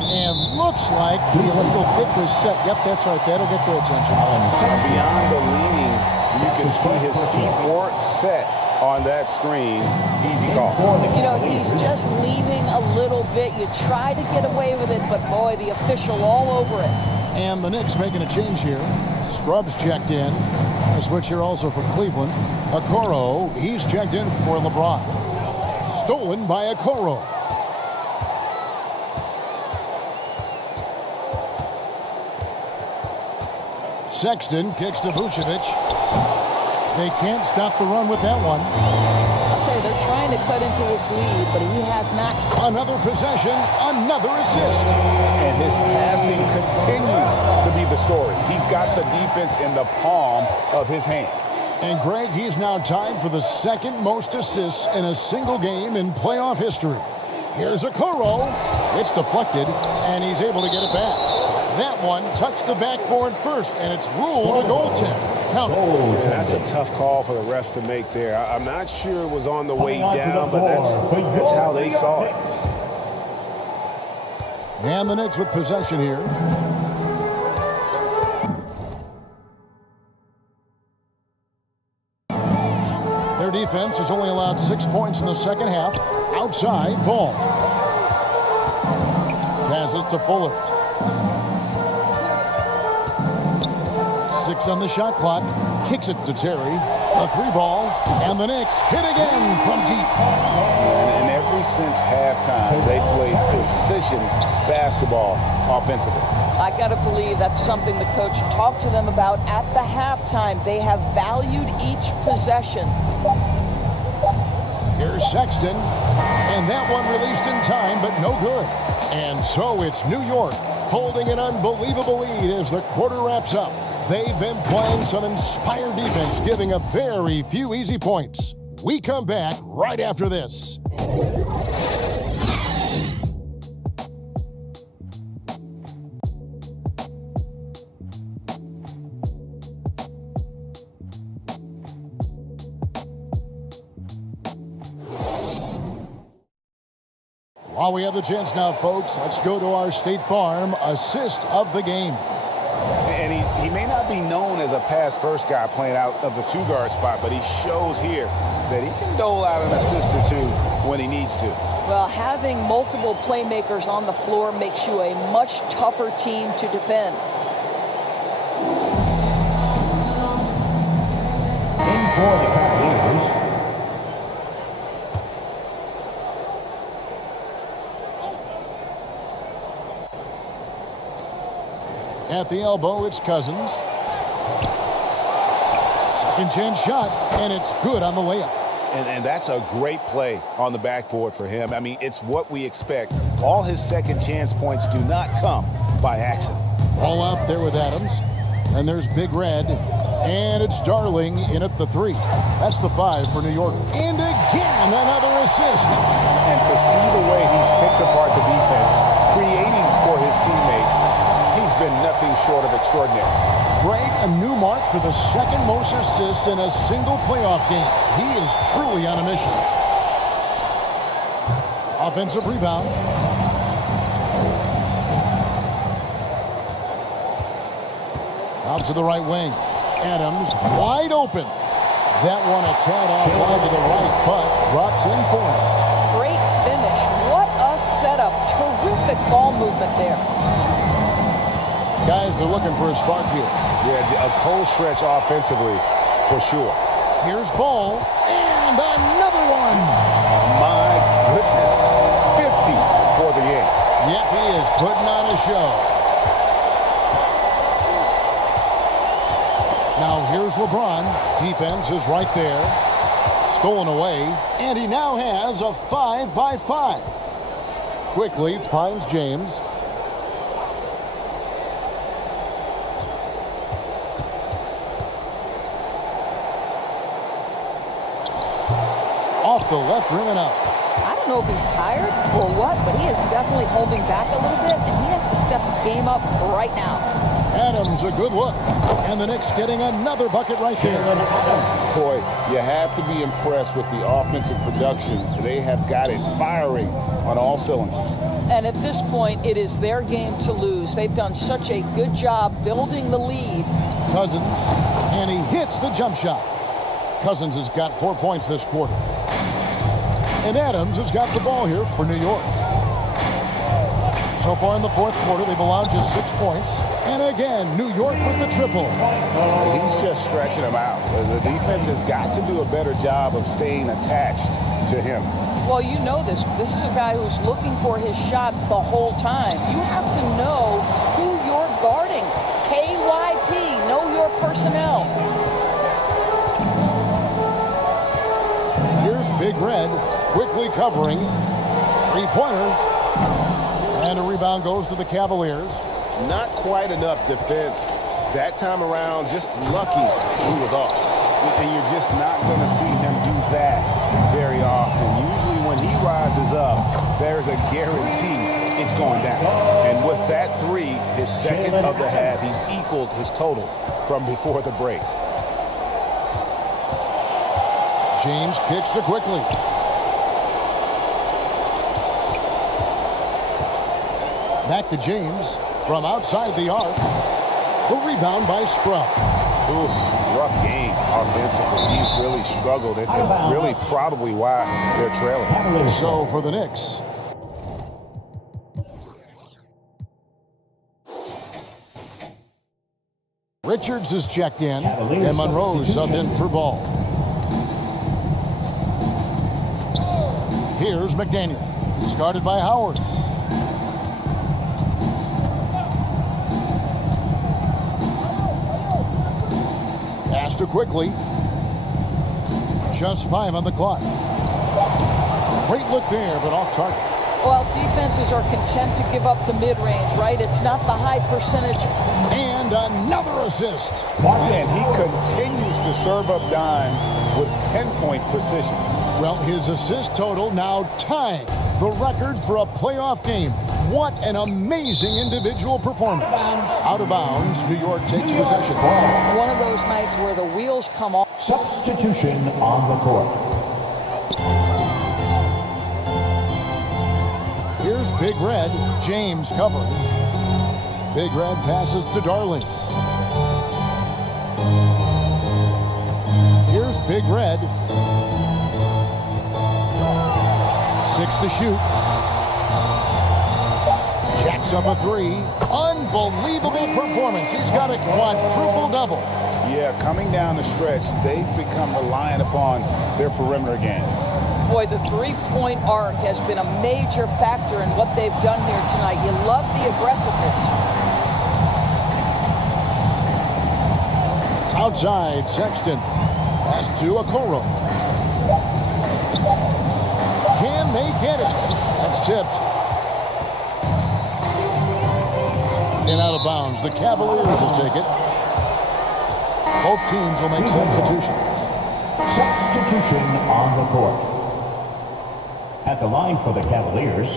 And looks like the illegal kick was set. Yep, that's right. That'll get their attention. Beyond the leaning, you can see his feet weren't set on that screen. Easy call. You know, he's just leaning a little bit. You try to get away with it, but boy, the official all over it. And the Knicks making a change here. Scrubs checked in. A switch here also for Cleveland. Okoro, he's checked in for LeBron. Stolen by Okoro. Sexton kicks to Vucevic. They can't stop the run with that one. I'll tell you, they're trying to cut into this lead, but he has not. Another possession, another assist. And his passing continues to be the story. He's got the defense in the palm of his hand. And Greg, he's now tied for the 2nd most assists in a single game in playoff history. Here's Okoro. It's deflected, and he's able to get it back. That one touched the backboard first, and it's ruled a goaltend. Count. That's a tough call for the refs to make there. I'm not sure it was on the way down, but that's how they saw it. And the Knicks with possession here. defense has only allowed 6 points in the second half. Outside, ball. Passes to Fuller. 6 on the shot clock. Kicks it to Terry. A 3-ball. And the Knicks hit again from deep. And ever since halftime, they played precision basketball offensively. I got to believe that's something the coach talked to them about at the halftime. They have valued each possession. Here's Sexton. And that one released in time, but no good. And so it's New York holding an unbelievable lead as the quarter wraps up. They've been playing some inspired defense, giving up very few easy points. We come back right after this. While we have the chance now, folks, let's go to our State Farm assist of the game. And he may not be known as a pass-first guy playing out of the two-guard spot, but he shows here that he can dole out an assist or two when he needs to. Well, having multiple playmakers on the floor makes you a much tougher team to defend. In for the Cavaliers, at the elbow, it's Cousins. Second chance shot, and it's good on the layup. And that's a great play on the backboard for him. I mean, it's what we expect. All his second chance points do not come by accident. Ball out there with Adams. And there's Big Red. And it's Darling in at the 3. That's the 5 for New York. And again, another assist. And to see the way he's picked apart the defense, creating for his teammates, he's been nothing short of extraordinary. Greg, a new mark for the second most assists in a single playoff game. He is truly on a mission. Offensive rebound. Out to the right wing. Adams wide open. That one a tad offline to the right, but drops in for him. Great finish. What a setup. Terrific ball movement there. Guys are looking for a spark here. Yeah, a cold stretch offensively, for sure. Here's Ball, and another one. My goodness, 50 for the game. Yep, he is putting on a show. Now here's LeBron. Defense is right there. Stolen away, and he now has a 5-by-5. Quickly finds James. Off the left rim and out. I don't know if he's tired or what, but he is definitely holding back a little bit, and he has to step his game up right now. Adams, a good look. And the Knicks getting another bucket right there. Boy, you have to be impressed with the offensive production. They have got it firing on all cylinders. And at this point, it is their game to lose. They've done such a good job building the lead. Cousins, and he hits the jump shot. Cousins has got 4 points this quarter. And Adams has got the ball here for New York. So far in the fourth quarter, they've allowed just 6 points. And again, New York with the triple. He's just stretching them out. The defense has got to do a better job of staying attached to him. Well, you know this. This is a guy who's looking for his shot the whole time. You have to know who you're guarding. KYP, know your personnel. Here's Big Red, quickly covering. Three-pointer. And a rebound goes to the Cavaliers. Not quite enough defense that time around. Just lucky he was off. And you're just not going to see him do that very often. Usually when he rises up, there's a guarantee it's going down. And with that 3, his second of the half, he's equaled his total from before the break. James kicks to quickly. Back to James from outside the arc. The rebound by Scrub. Oof, rough game offensively. He's really struggled, and really probably why they're trailing. So for the Knicks, Richards is checked in, and Monroe's subbed in for Ball. Here's McDaniel. He's guarded by Howard. Pass to quickly. Just 5 on the clock. Great look there, but off target. Well, defenses are content to give up the mid-range, right? It's not the high percentage. And another assist. And he continues to serve up dimes with pinpoint precision. Well, his assist total now tying the record for a playoff game. What an amazing individual performance. Out of bounds, New York takes possession. One of those nights where the wheels come off. Substitution on the court. Here's Big Red, James covering. Big Red passes to Darling. Here's Big Red. 6 to shoot. Jacks up a 3. Unbelievable performance. He's got a quadruple double. Yeah, coming down the stretch, they've become reliant upon their perimeter game. Boy, the three-point arc has been a major factor in what they've done here tonight. You love the aggressiveness. Outside, Sexton. Pass to Okoro. Can they get it? That's tipped. And out of bounds. The Cavaliers will take it. Both teams will make substitutions. Substitution on the court. At the line for the Cavaliers.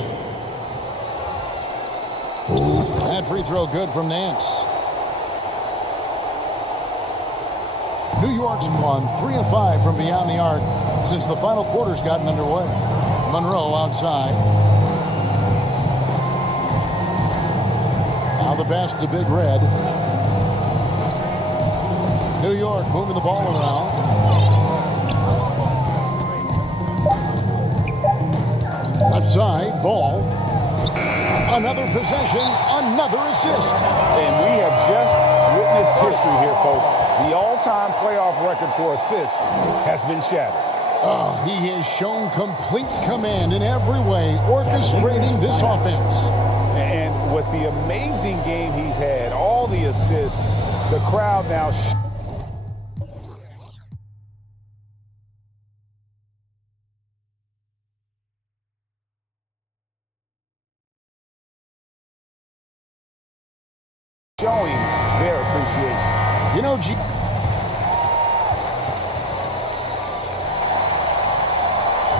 That free throw good from Nance. New York's gone 3 of 5 from beyond the arc since the final quarter's gotten underway. Monroe outside. Now the pass to Big Red. New York moving the ball around. Left side, Ball. Another possession, another assist. And we have just witnessed history here, folks. The all-time playoff record for assists has been shattered. Oh, he has shown complete command in every way, orchestrating this offense. And with the amazing game he's had, all the assists, the crowd now... showing their appreciation. You know,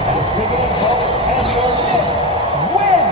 And it's the game, folks, and your Knicks win!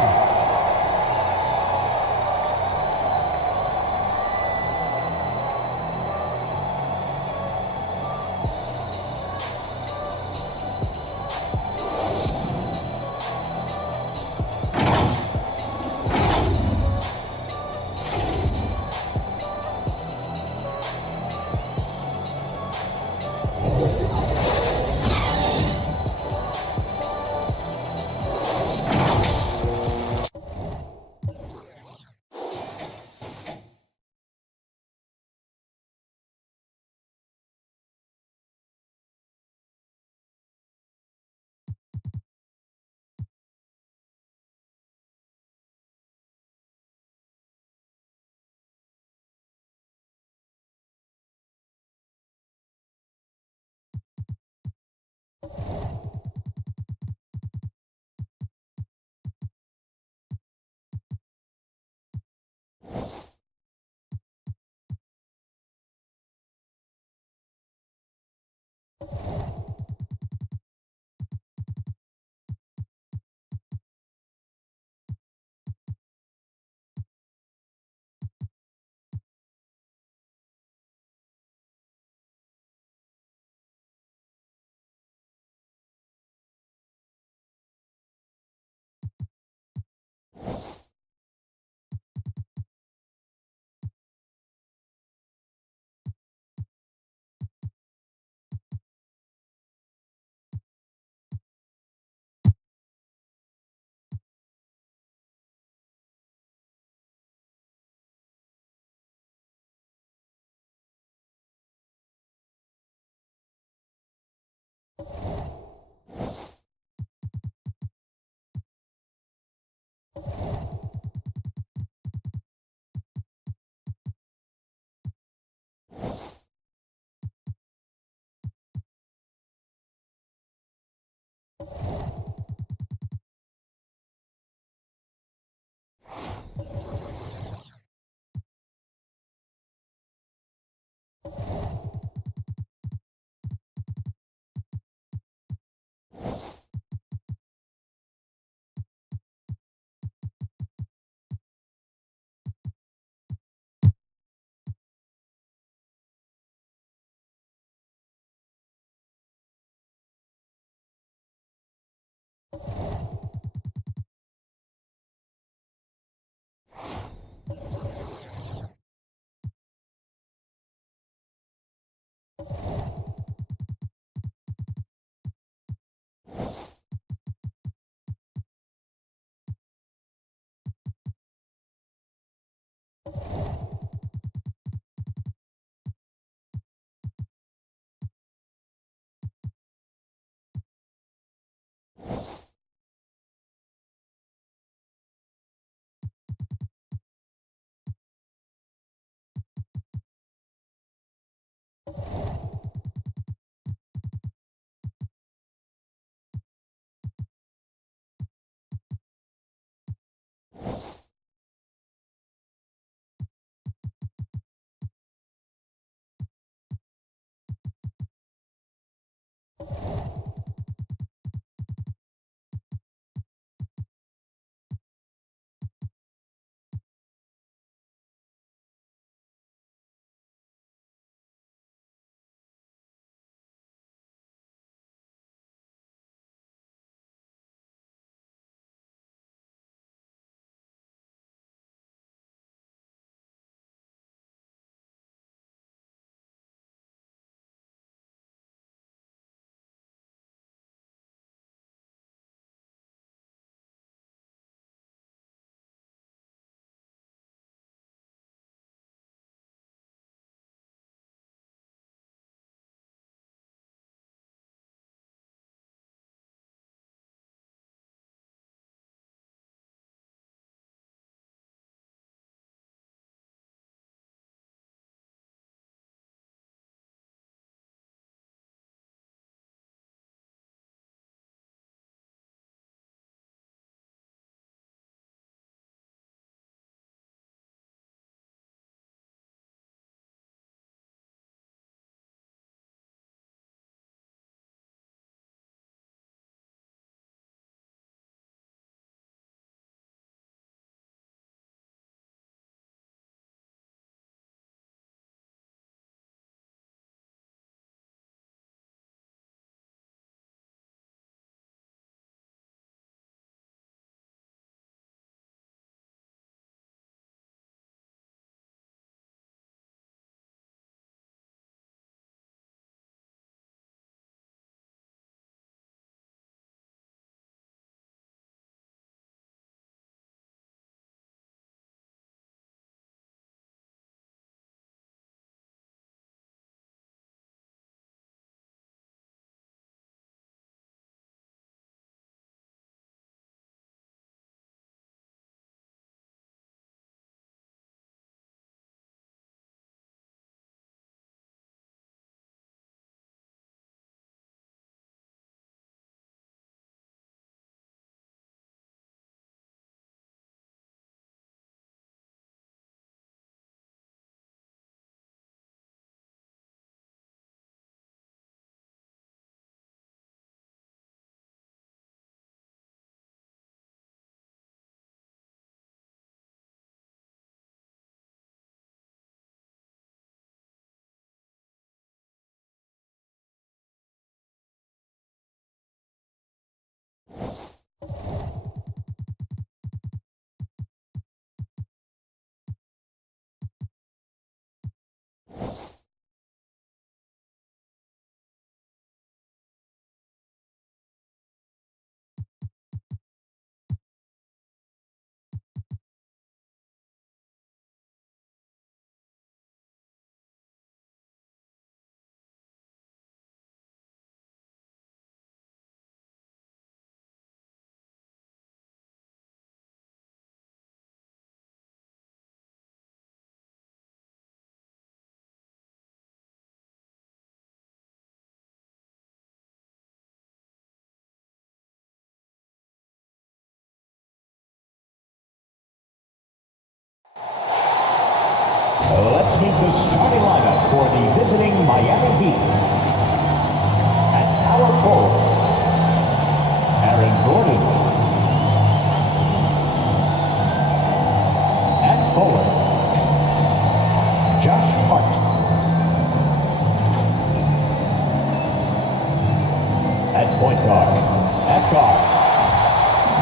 the starting lineup for the visiting Miami Heat. At power forward, Aaron Gordon. At forward, Josh Hart. At point guard,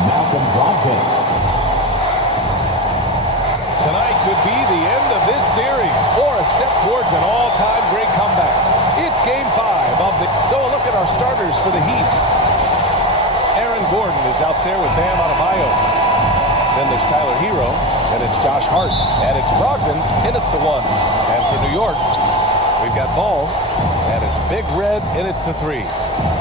Malcolm Brogdon. Tonight could be the end of this series or a step towards an all-time great comeback. It's Game 5 of the... So a look at our starters for the Heat. Aaron Gordon is out there with Bam Adebayo. Then there's Tyler Hero, and it's Josh Hart. And it's Brogdon in at the 1. And for New York, we've got Ball, and it's Big Red in at the 3.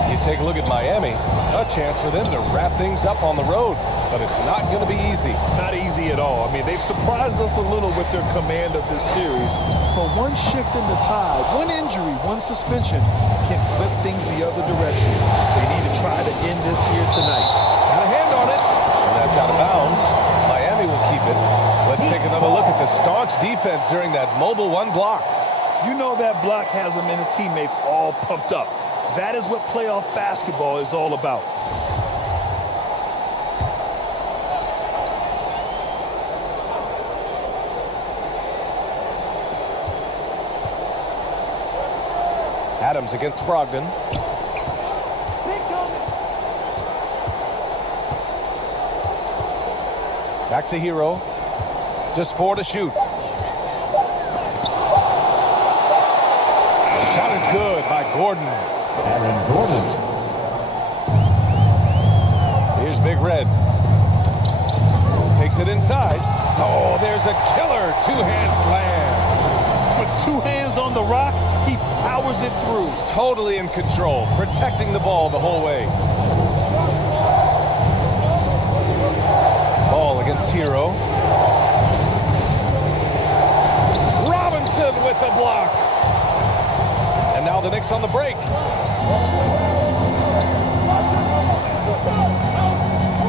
You take a look at Miami, a chance for them to wrap things up on the road, but it's not going to be easy. Not easy at all. I mean, they've surprised us a little with their command of this series. But one shift in the tide, one injury, one suspension can flip things the other direction. They need to try to end this here tonight. Got a hand on it, and that's out of bounds. Miami will keep it. Let's take another look at the staunch defense during that mobile 1 block. You know that block has him and his teammates all pumped up. That is what playoff basketball is all about. Adams against Brogdon. Back to Hero. Just 4 to shoot. Shot is good by Gordon. Aaron Gordon. Here's Big Red. Takes it inside. Oh, there's a killer 2-hand slam. With 2 hands on the rock, he powers it through. Totally in control, protecting the ball the whole way. Ball against Hero. Robinson with the block. And now the Knicks on the break.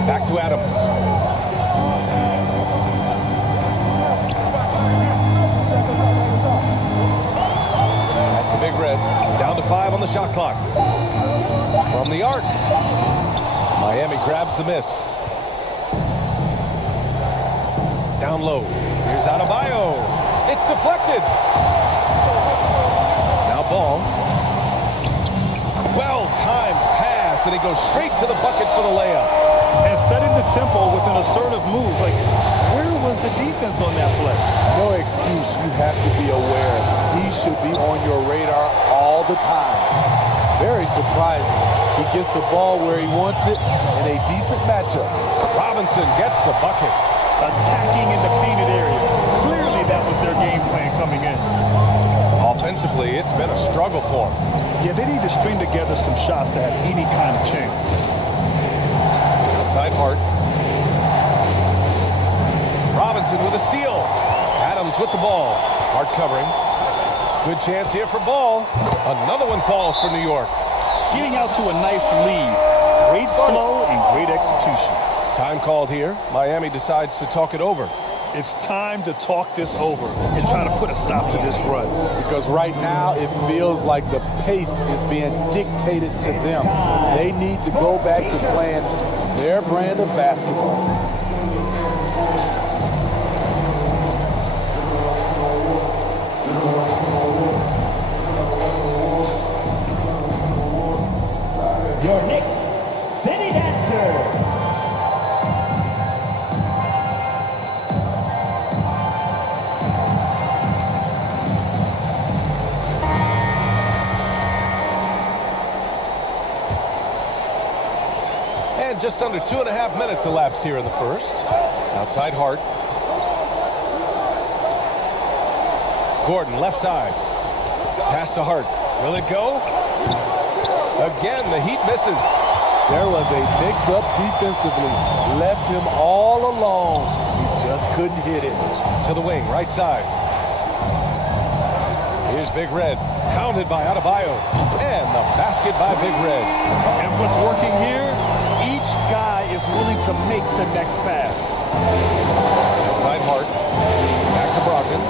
Back to Adams. Pass to Big Red. Down to 5 on the shot clock. From the arc. Miami grabs the miss. Down low. Here's Adebayo. It's deflected. Now Ball. Well-timed pass, and he goes straight to the bucket for the layup. And setting the tempo with an assertive move. Like, where was the defense on that play? No excuse. You have to be aware. He should be on your radar all the time. Very surprising. He gets the ball where he wants it in a decent matchup. Robinson gets the bucket. Attacking in the painted area. Clearly that was their game plan coming in. Offensively, it's been a struggle for them. Yeah, they need to string together some shots to have any kind of chance. Outside Hart. Robinson with a steal. Adams with the ball. Hart covering. Good chance here for Ball. Another one falls for New York. Getting out to a nice lead. Great flow and great execution. Time called here. Miami decides to talk it over. It's time to talk this over and try to put a stop to this run. Because right now it feels like the pace is being dictated to them. They need to go back to playing their brand of basketball. Your Knicks City Dancer. And just under 2.5 minutes elapsed here in the first. Outside Hart. Gordon, left side. Pass to Hart. Will it go? Again, the Heat misses. There was a mix-up defensively. Left him all alone. He just couldn't hit it. To the wing, right side. Here's Big Red. Pounded by Adebayo. And the basket by Big Red. And what's working here, each guy is willing to make the next pass. Outside Hart. Back to Brogdon.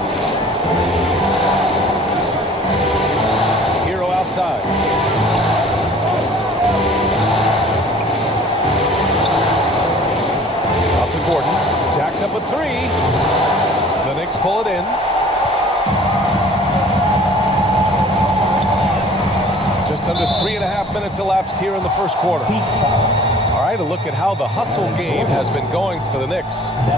minutes elapsed here in the first quarter. All right, a look at how the hustle game has been going for the Knicks.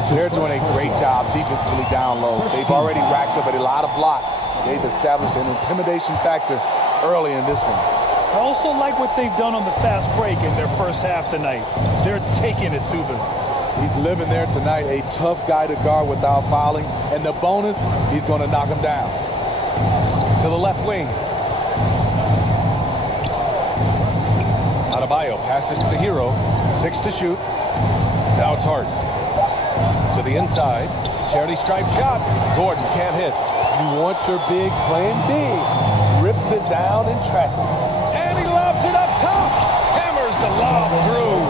They're doing a great job defensively down low. They've already racked up a lot of blocks. They've established an intimidation factor early in this one. I also like what they've done on the fast break in their first half tonight. They're taking it to them. He's living there tonight, a tough guy to guard without fouling. And the bonus, he's going to knock him down. To the left wing. Adebayo passes to Hero. 6 to shoot. Now it's Hart. To the inside. Charity stripe shot. Gordon can't hit. You want your bigs playing big. Rips it down in traffic. And he lobs it up top. Hammers the lob through.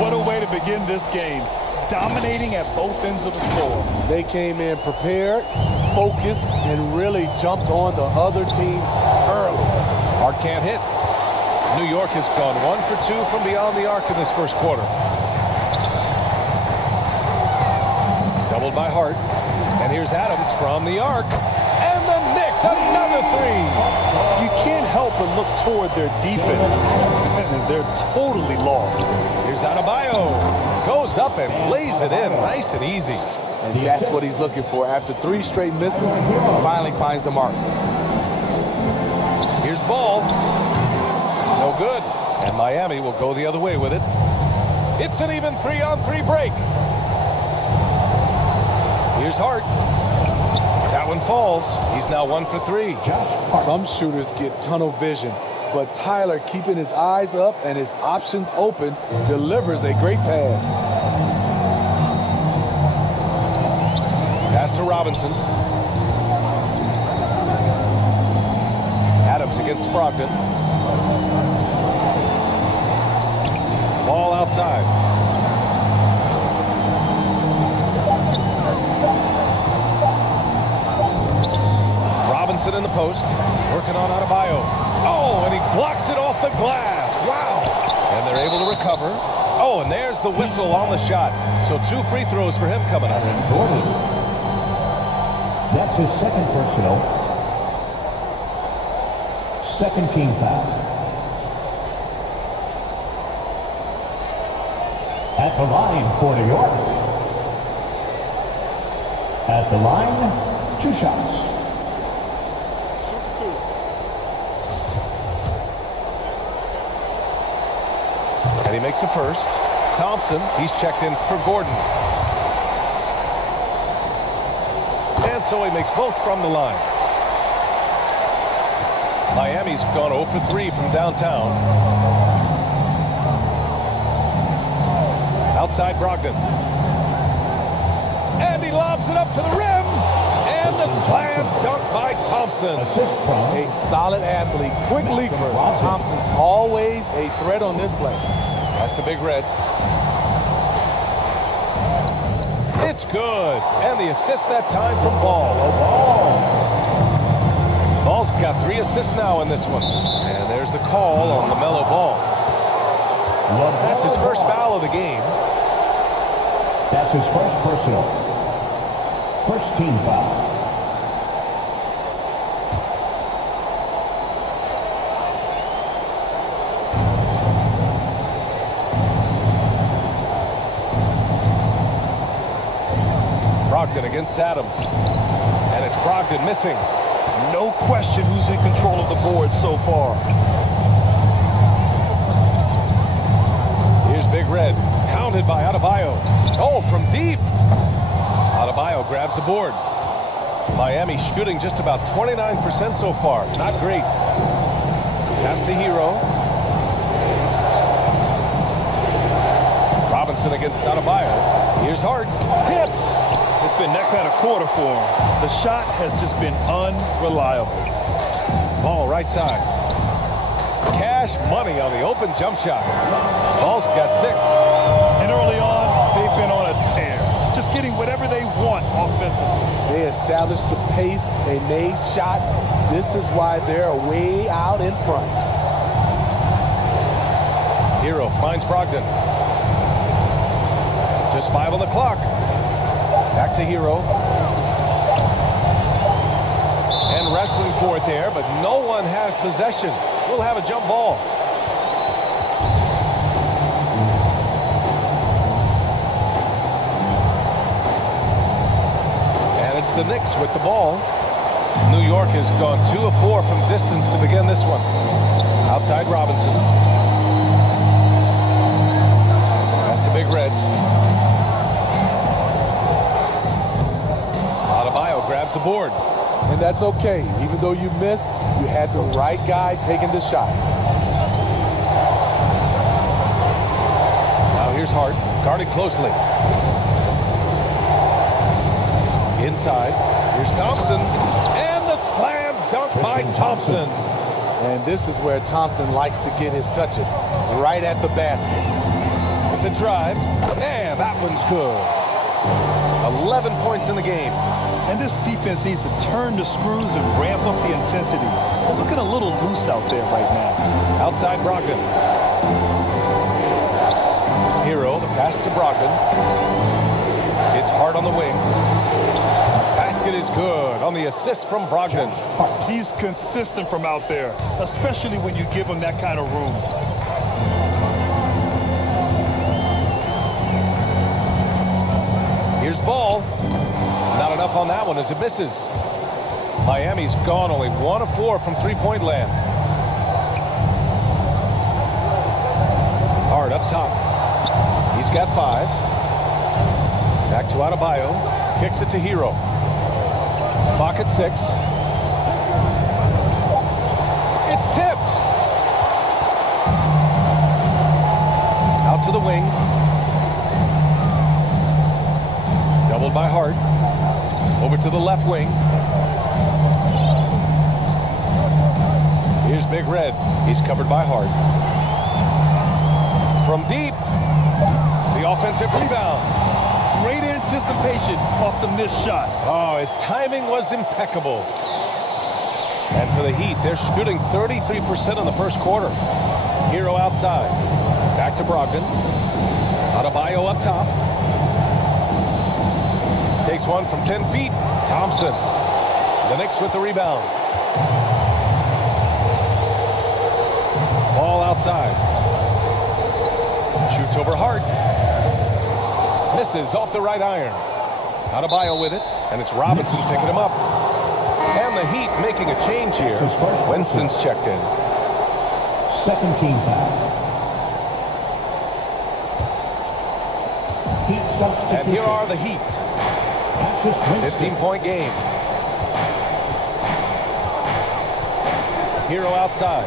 What a way to begin this game. Dominating at both ends of the floor. They came in prepared, focused, and really jumped on the other team early. Hart can't hit. New York has gone 1 for 2 from beyond the arc in this first quarter. Doubled by Hart. And here's Adams from the arc. And the Knicks, another 3. You can't help but look toward their defense. They're totally lost. Here's Adebayo. Goes up and lays it in nice and easy. And that's what he's looking for. After 3 straight misses, finally finds the mark. Here's Ball. No good. And Miami will go the other way with it. It's an even 3-on-3 break. Here's Hart. That one falls. He's now 1 for 3. Some shooters get tunnel vision, but Tyler, keeping his eyes up and his options open, delivers a great pass. Pass to Robinson. Adams against Brogdon. Ball outside. Robinson in the post, working on Adebayo. Oh, and he blocks it off the glass. Wow. And they're able to recover. Oh, and there's the whistle on the shot. So 2 free throws for him coming up. That's his second personal. Second team foul. At the line for New York. At the line, 2 shots. And he makes the first. Thompson, he's checked in for Gordon. And so he makes both from the line. Miami's gone 0 for 3 from downtown. Outside Brogdon. And he lobs it up to the rim. And the slam dunk by Thompson. Assist from A solid athlete, quick leaper. Thompson's always a threat on this play. Pass to Big Red. It's good. And the assist that time from Ball. Ball's got 3 assists now in this one. And there's the call on LaMelo Ball. That's his first foul of the game. That's his first personal. First team foul. Brogdon against Adams. And it's Brogdon missing. No question who's in control of the board so far. Here's Big Red. Pounded by Adebayo. Oh, from deep. Adebayo grabs the board. Miami shooting just about 29% so far. Not great. Pass to Hero. Robinson against Adebayo. Here's Hart. Tipped. It's been that kind of quarter for him. The shot has just been unreliable. Ball right side. Cash money on the open jump shot. Ball's got 6. And early on, they've been on a tear. Just getting whatever they want offensively. They established the pace. They made shots. This is why they're way out in front. Hero finds Brogdon. Just 5 on the clock. Back to Hero. And wrestling for it there, but no one has possession. We'll have a jump ball. the Knicks with the ball. New York has gone 2 of 4 from distance to begin this one. Outside Robinson. Pass to Big Red. Adebayo grabs the board. And that's okay. Even though you missed, you had the right guy taking the shot. Now here's Hart, guarded closely. Inside, here's Thompson. And the slam dunk by Thompson. And this is where Thompson likes to get his touches, right at the basket. With the drive, and that one's good. 11 points in the game. And this defense needs to turn the screws and ramp up the intensity. They're looking a little loose out there right now. Outside Brogdon. Hero, the pass to Brogdon. It's Hart on the wing. Basket is good on the assist from Brogdon. He's consistent from out there, especially when you give him that kind of room. Here's Ball. Not enough on that one as it misses. Miami's gone only 1 of 4 from three-point land. Hart up top. He's got 5. Back to Adebayo. Kicks it to Hero. Clock at 6. It's tipped. Out to the wing. Doubled by Hart. Over to the left wing. Here's Big Red. He's covered by Hart. From deep. The offensive rebound. Great anticipation off the missed shot. Oh, his timing was impeccable. And for the Heat, they're shooting 33% in the first quarter. Hero outside. Back to Brogdon. Adebayo up top. Takes one from 10 feet. Thompson. The Knicks with the rebound. Ball outside. Shoots over Hart. Misses off the right iron. Adebayo with it, and it's Robinson picking him up. And the Heat making a change here. Winston's checked in. Second team foul. Heat substitution. And here are the Heat. 15-point game. Hero outside.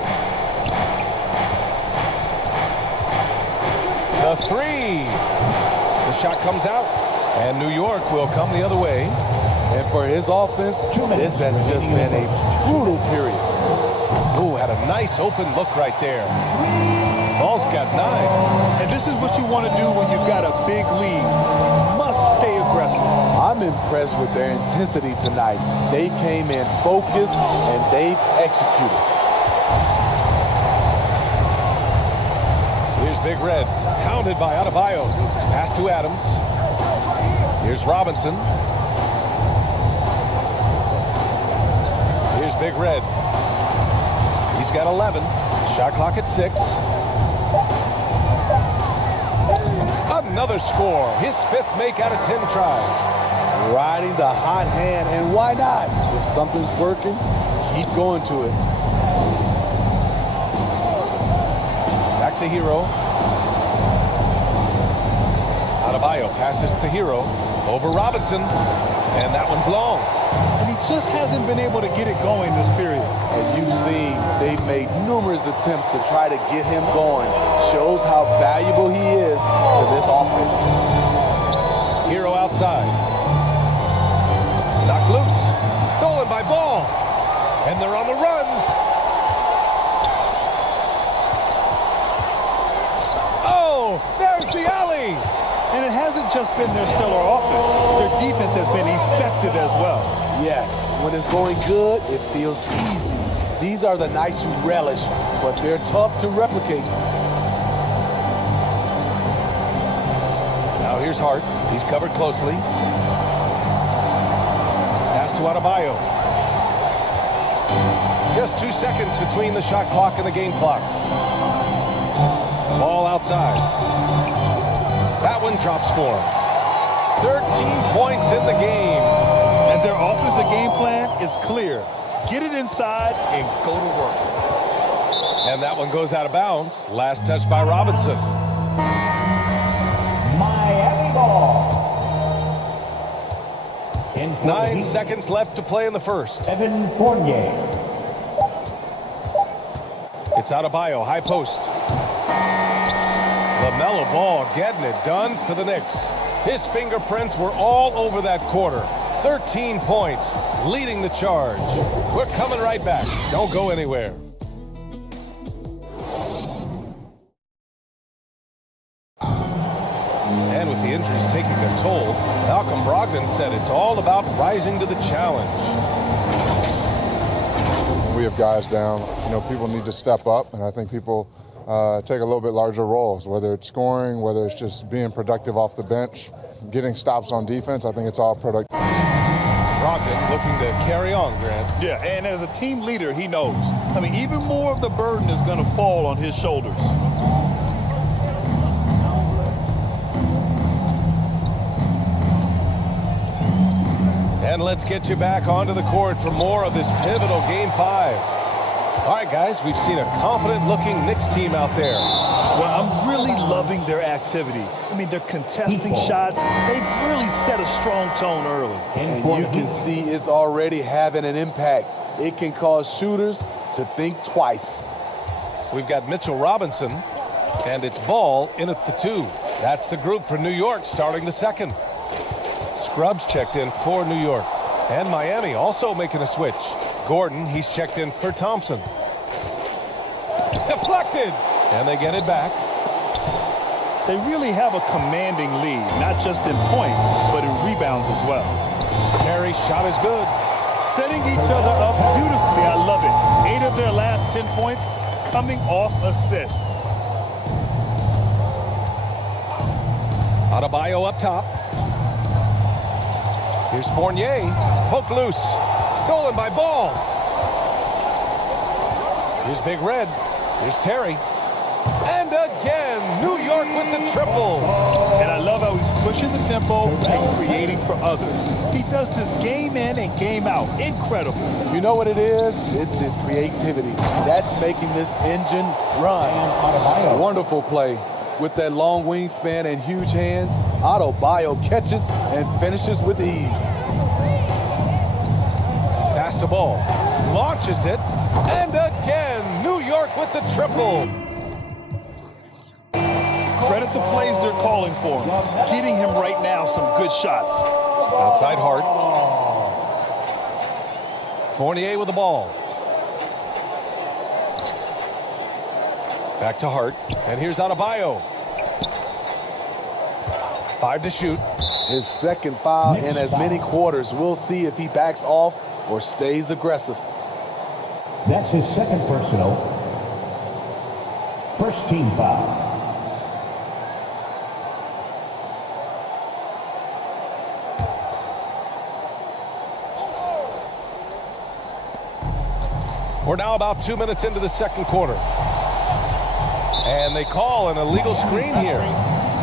The 3. The shot comes out, and New York will come the other way. And for his offense, this has just been a brutal period. Oh, had a nice open look right there. Ball's got 9. And this is what you want to do when you've got a big lead. You must stay aggressive. I'm impressed with their intensity tonight. They came in focused, and they've executed. Here's Big Red, pounded by Adebayo. Pass to Adams. Here's Robinson. Here's Big Red. He's got 11. Shot clock at 6. Another score. His 5th make out of 10 tries. Riding the hot hand, and why not? If something's working, keep going to it. Back to Hero. Adebayo passes to Hero. Over Robinson. And that one's long. And he just hasn't been able to get it going this period. And you've seen they've made numerous attempts to try to get him going. Shows how valuable he is to this offense. Hero outside. Knocked loose. Stolen by Ball. And they're on the run. Oh, there's the alley. And it hasn't just been their stellar offense. Their defense has been effective as well. Yes, when it's going good, it feels easy. These are the nights you relish, but they're tough to replicate. Now here's Hart. He's covered closely. Pass to Adebayo. Just 2 seconds between the shot clock and the game clock. Ball outside. That one drops for him. 13 points in the game. And their offensive game plan is clear. Get it inside and go to work. And that one goes out of bounds. Last touch by Robinson. Miami ball. In for the 9 Heat, seconds left to play in the first. Evan Fournier. It's Adebayo, high post. LaMelo Ball getting it done for the Knicks. His fingerprints were all over that quarter. 13 points, leading the charge. We're coming right back. Don't go anywhere. And with the injuries taking their toll, Malcolm Brogdon said it's all about rising to the challenge. We have guys down, people need to step up, and I think people take a little bit larger roles, whether it's scoring, whether it's just being productive off the bench, getting stops on defense. I think it's all productive. Brogdon looking to carry on, Grant. Yeah, and as a team leader, he knows. Even more of the burden is going to fall on his shoulders. And let's get you back onto the court for more of this pivotal Game 5. All right, guys, we've seen a confident-looking Knicks team out there. Well, I'm really loving their activity. They're contesting shots. They've really set a strong tone early. And you can see it's already having an impact. It can cause shooters to think twice. We've got Mitchell Robinson, and it's Ball in at the 2. That's the group for New York starting the second. Scrubs checked in for New York. And Miami also making a switch. Gordon, he's checked in for Thompson. Deflected! And they get it back. They really have a commanding lead, not just in points, but in rebounds as well. Terry's shot is good. Setting each other up beautifully. I love it. 8 of their last 10 points coming off assists. Adebayo up top. Here's Fournier. Poke loose. Stolen by Ball. Here's Big Red. Here's Terry. And again, New York with the triple. And I love how he's pushing the tempo and creating for others. He does this game in and game out. Incredible. You know what it is? It's his creativity. That's making this engine run. Wonderful play. With that long wingspan and huge hands, Adebayo catches and finishes with ease. Pass to Ball. Launches it. And again, New York with the triple. Credit the plays they're calling for him. Getting him right now some good shots. Outside Hart. Fournier with the ball. Back to Hart. And here's Adebayo. 5 to shoot. His second foul in as many quarters. We'll see if he backs off or stays aggressive. That's his second personal. First team foul. We're now about 2 minutes into the second quarter. And they call an illegal screen here.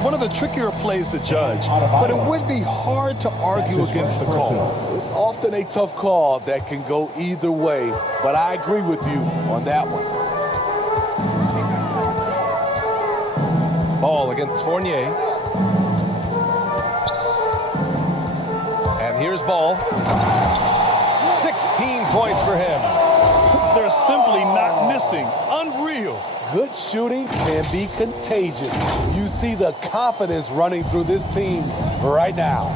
One of the trickier plays to judge, but it would be hard to argue against the call. It's often a tough call that can go either way, but I agree with you on that one. Ball against Fournier. And here's Ball. 16 points for him. They're simply not missing. Unreal. Good shooting can be contagious. You see the confidence running through this team right now.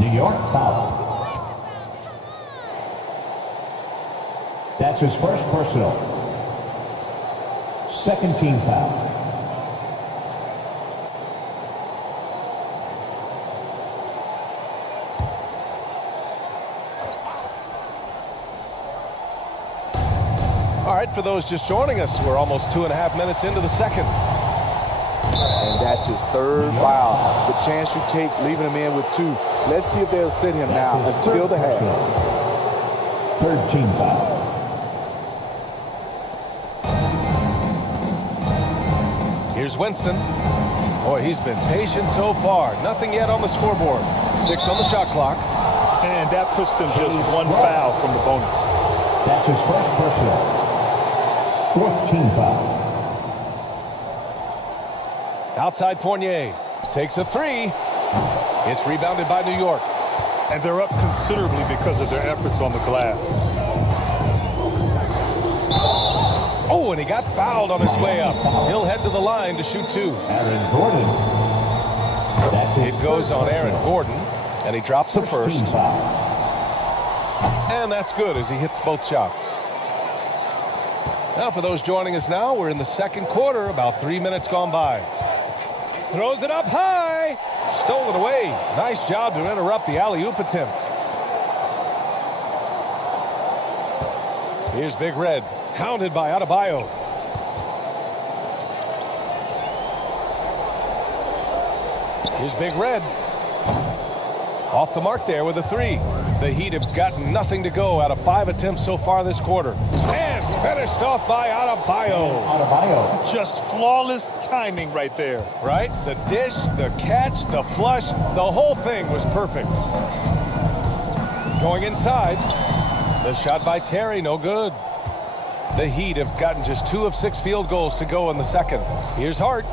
New York foul. That's his first personal. Second team foul. All right, for those just joining us, we're almost 2.5 minutes into the second. And that's his third foul. The chance you take leaving him in with 2. Let's see if they'll sit him now until the half. Third team foul. Here's Winston. Boy, he's been patient so far. Nothing yet on the scoreboard. 6 on the shot clock. And that puts them just one foul from the bonus. That's his first personal. 4th team foul. Outside Fournier. Takes a 3. It's rebounded by New York. And they're up considerably because of their efforts on the glass. Oh, and he got fouled on his way up. He'll head to the line to shoot 2. Aaron Gordon. That's his It goes on Aaron Gordon, and he drops the first. team foul. And that's good as he hits both shots. Now for those joining us now, we're in the second quarter, about 3 minutes gone by. Throws it up high. Stolen away. Nice job to interrupt the alley-oop attempt. Here's Big Red. Hounded by Adebayo. Here's Big Red. Off the mark there with a 3. The Heat have gotten nothing to go out of 5 attempts so far this quarter. And finished off by Adebayo. Just flawless timing right there. Right? The dish, the catch, the flush, the whole thing was perfect. Going inside. The shot by Terry, no good. The Heat have gotten just 2 of 6 field goals to go in the second. Here's Hart.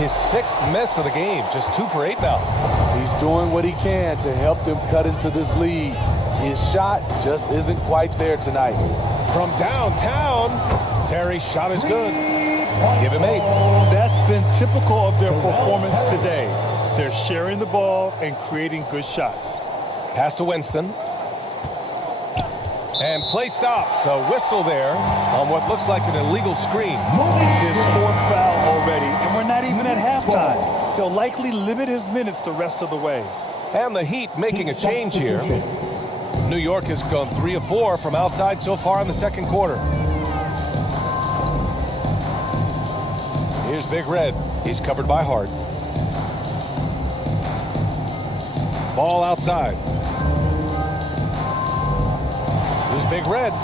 His 6th miss of the game, just 2 for 8 now. He's doing what he can to help them cut into this lead. His shot just isn't quite there tonight. From downtown, Terry's shot is good. Give him 8. That's been typical of their performance today. They're sharing the ball and creating good shots. Pass to Winston. And play stops. A whistle there on what looks like an illegal screen. His 4th foul already, and we're not even at halftime. They'll likely limit his minutes the rest of the way. And the Heat making a change here. New York has gone 3 of 4 from outside so far in the second quarter. Here's Big Red. He's covered by Hart. Ball outside. Here's Big Red.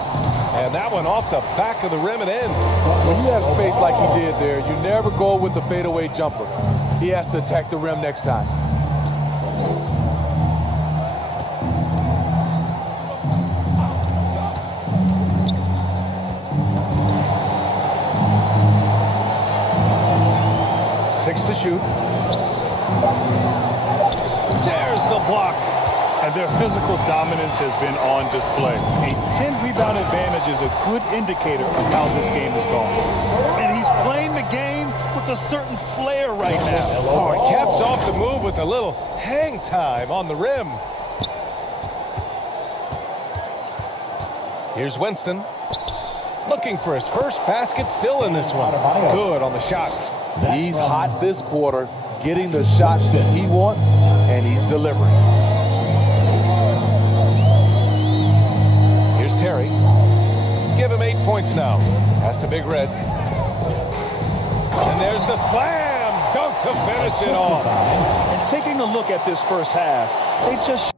And that one off the back of the rim and in. When you have space like he did there, you never go with the fadeaway jumper. He has to attack the rim next time. Six to shoot. There's the block. And their physical dominance has been on display. A 10-rebound advantage is a good indicator of how this game is going. And he's playing the game with a certain flair right now. Oh, he caps off the move with a little hang time on the rim. Here's Winston. Looking for his first basket, still in this one. Good on the shot. He's hot this quarter, getting the shots that he wants, and he's delivering. Here's Terry. Give him 8 points now. Pass to Big Red. And there's the slam dunk to finish it off. And taking a look at this first half, they just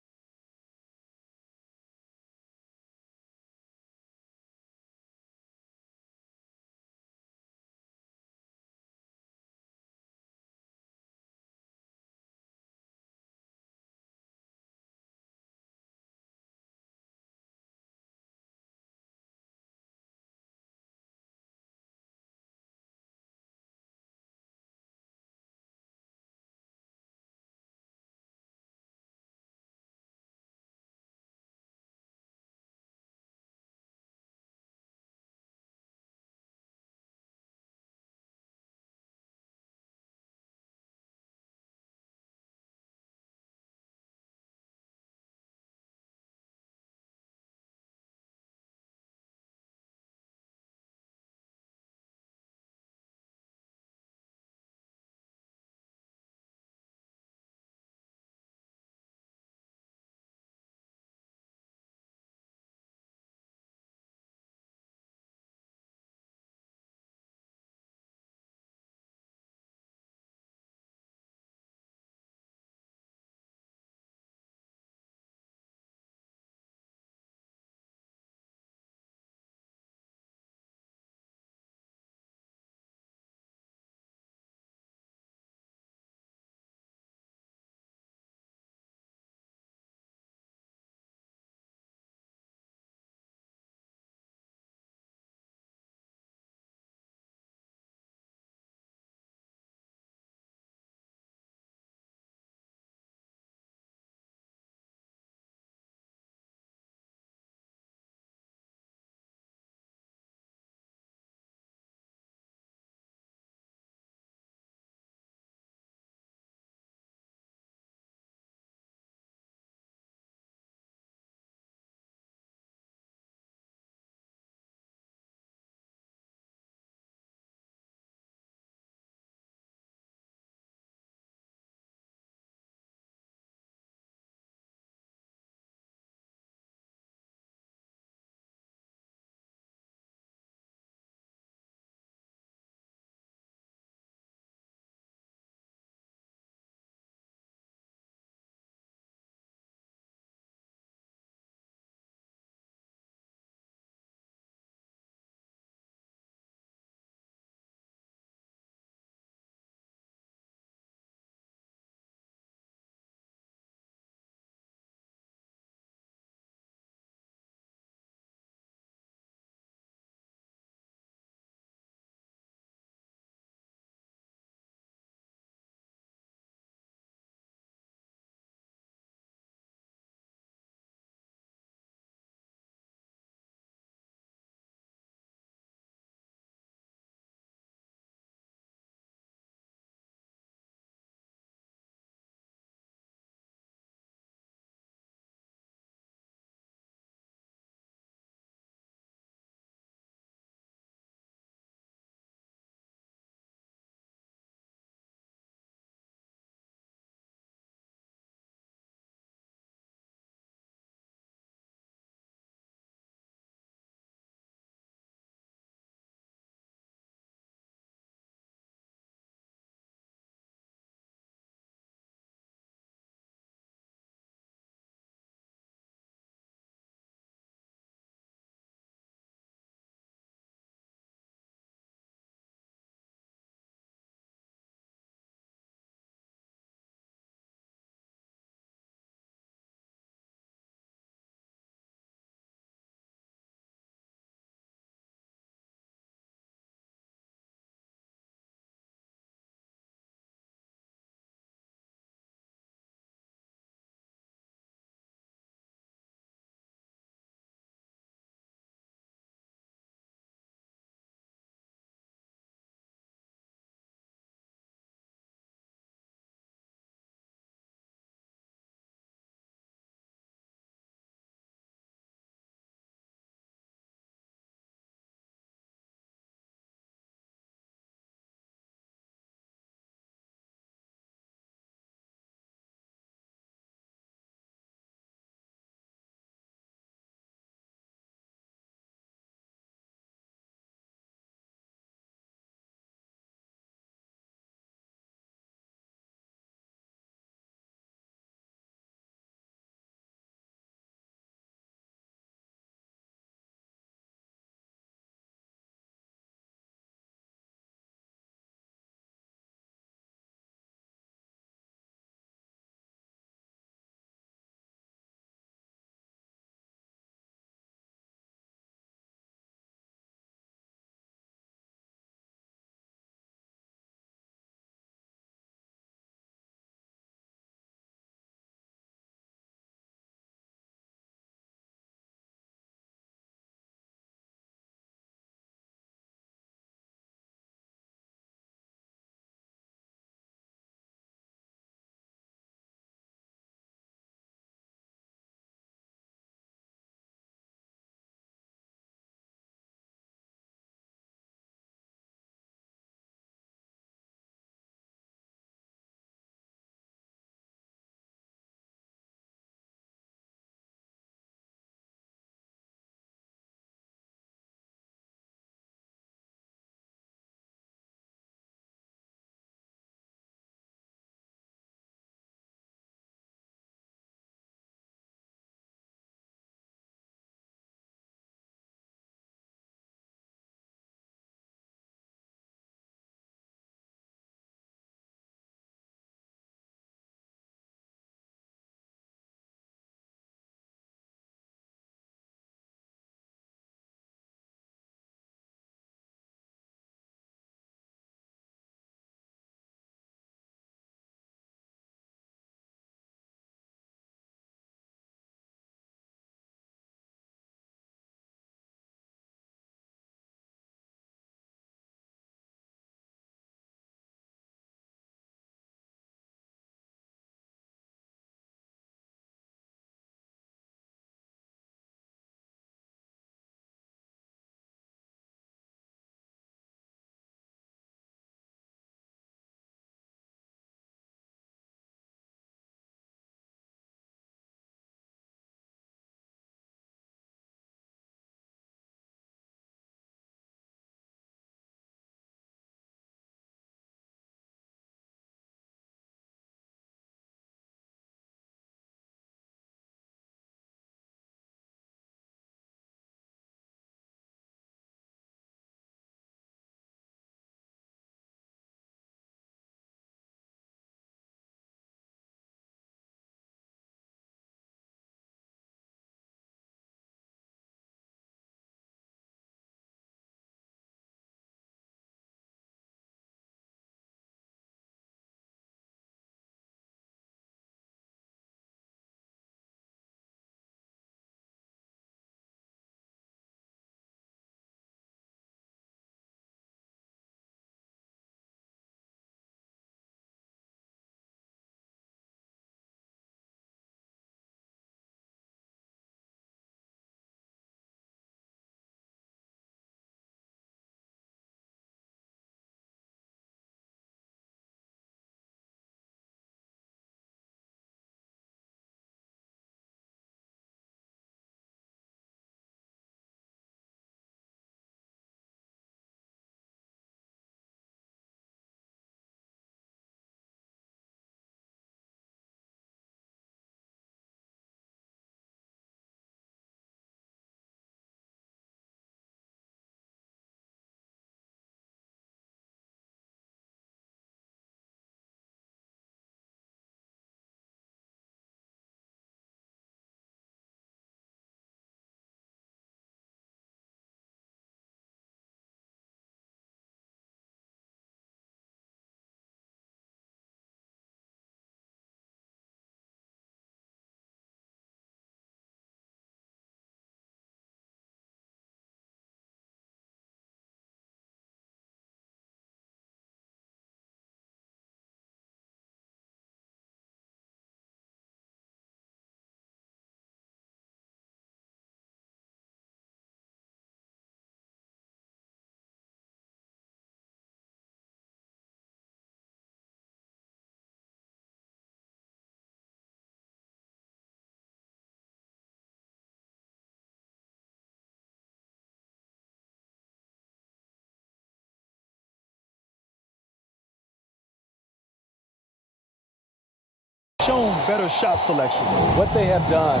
shown better shot selection. What they have done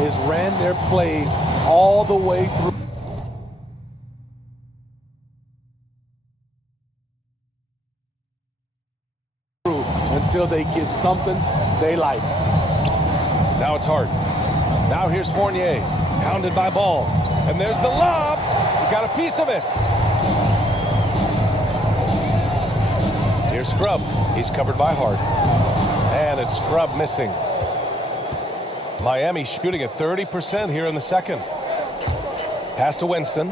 is ran their plays all the way through until they get something they like. Now it's Hart. Now here's Fournier, hounded by Ball. And there's the lob. He got a piece of it. Here's Scrub. He's covered by Hart. And it's Scrub missing. Miami shooting at 30% here in the second. Pass to Winston.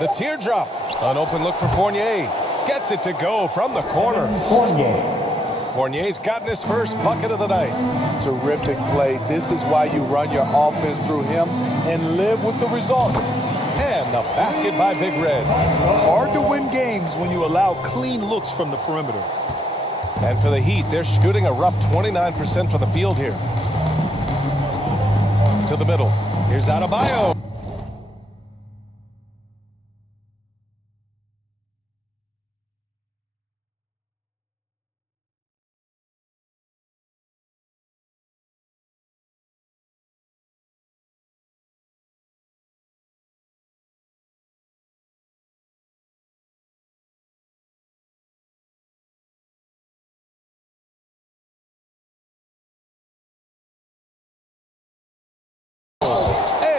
The teardrop. An open look for Fournier. Gets it to go from the corner. Fournier's gotten his first bucket of the night. Terrific play. This is why you run your offense through him and live with the results. And the basket by Big Red. Hard to win games when you allow clean looks from the perimeter. And for the Heat, they're shooting a rough 29% from the field here. To the middle. Here's Adebayo.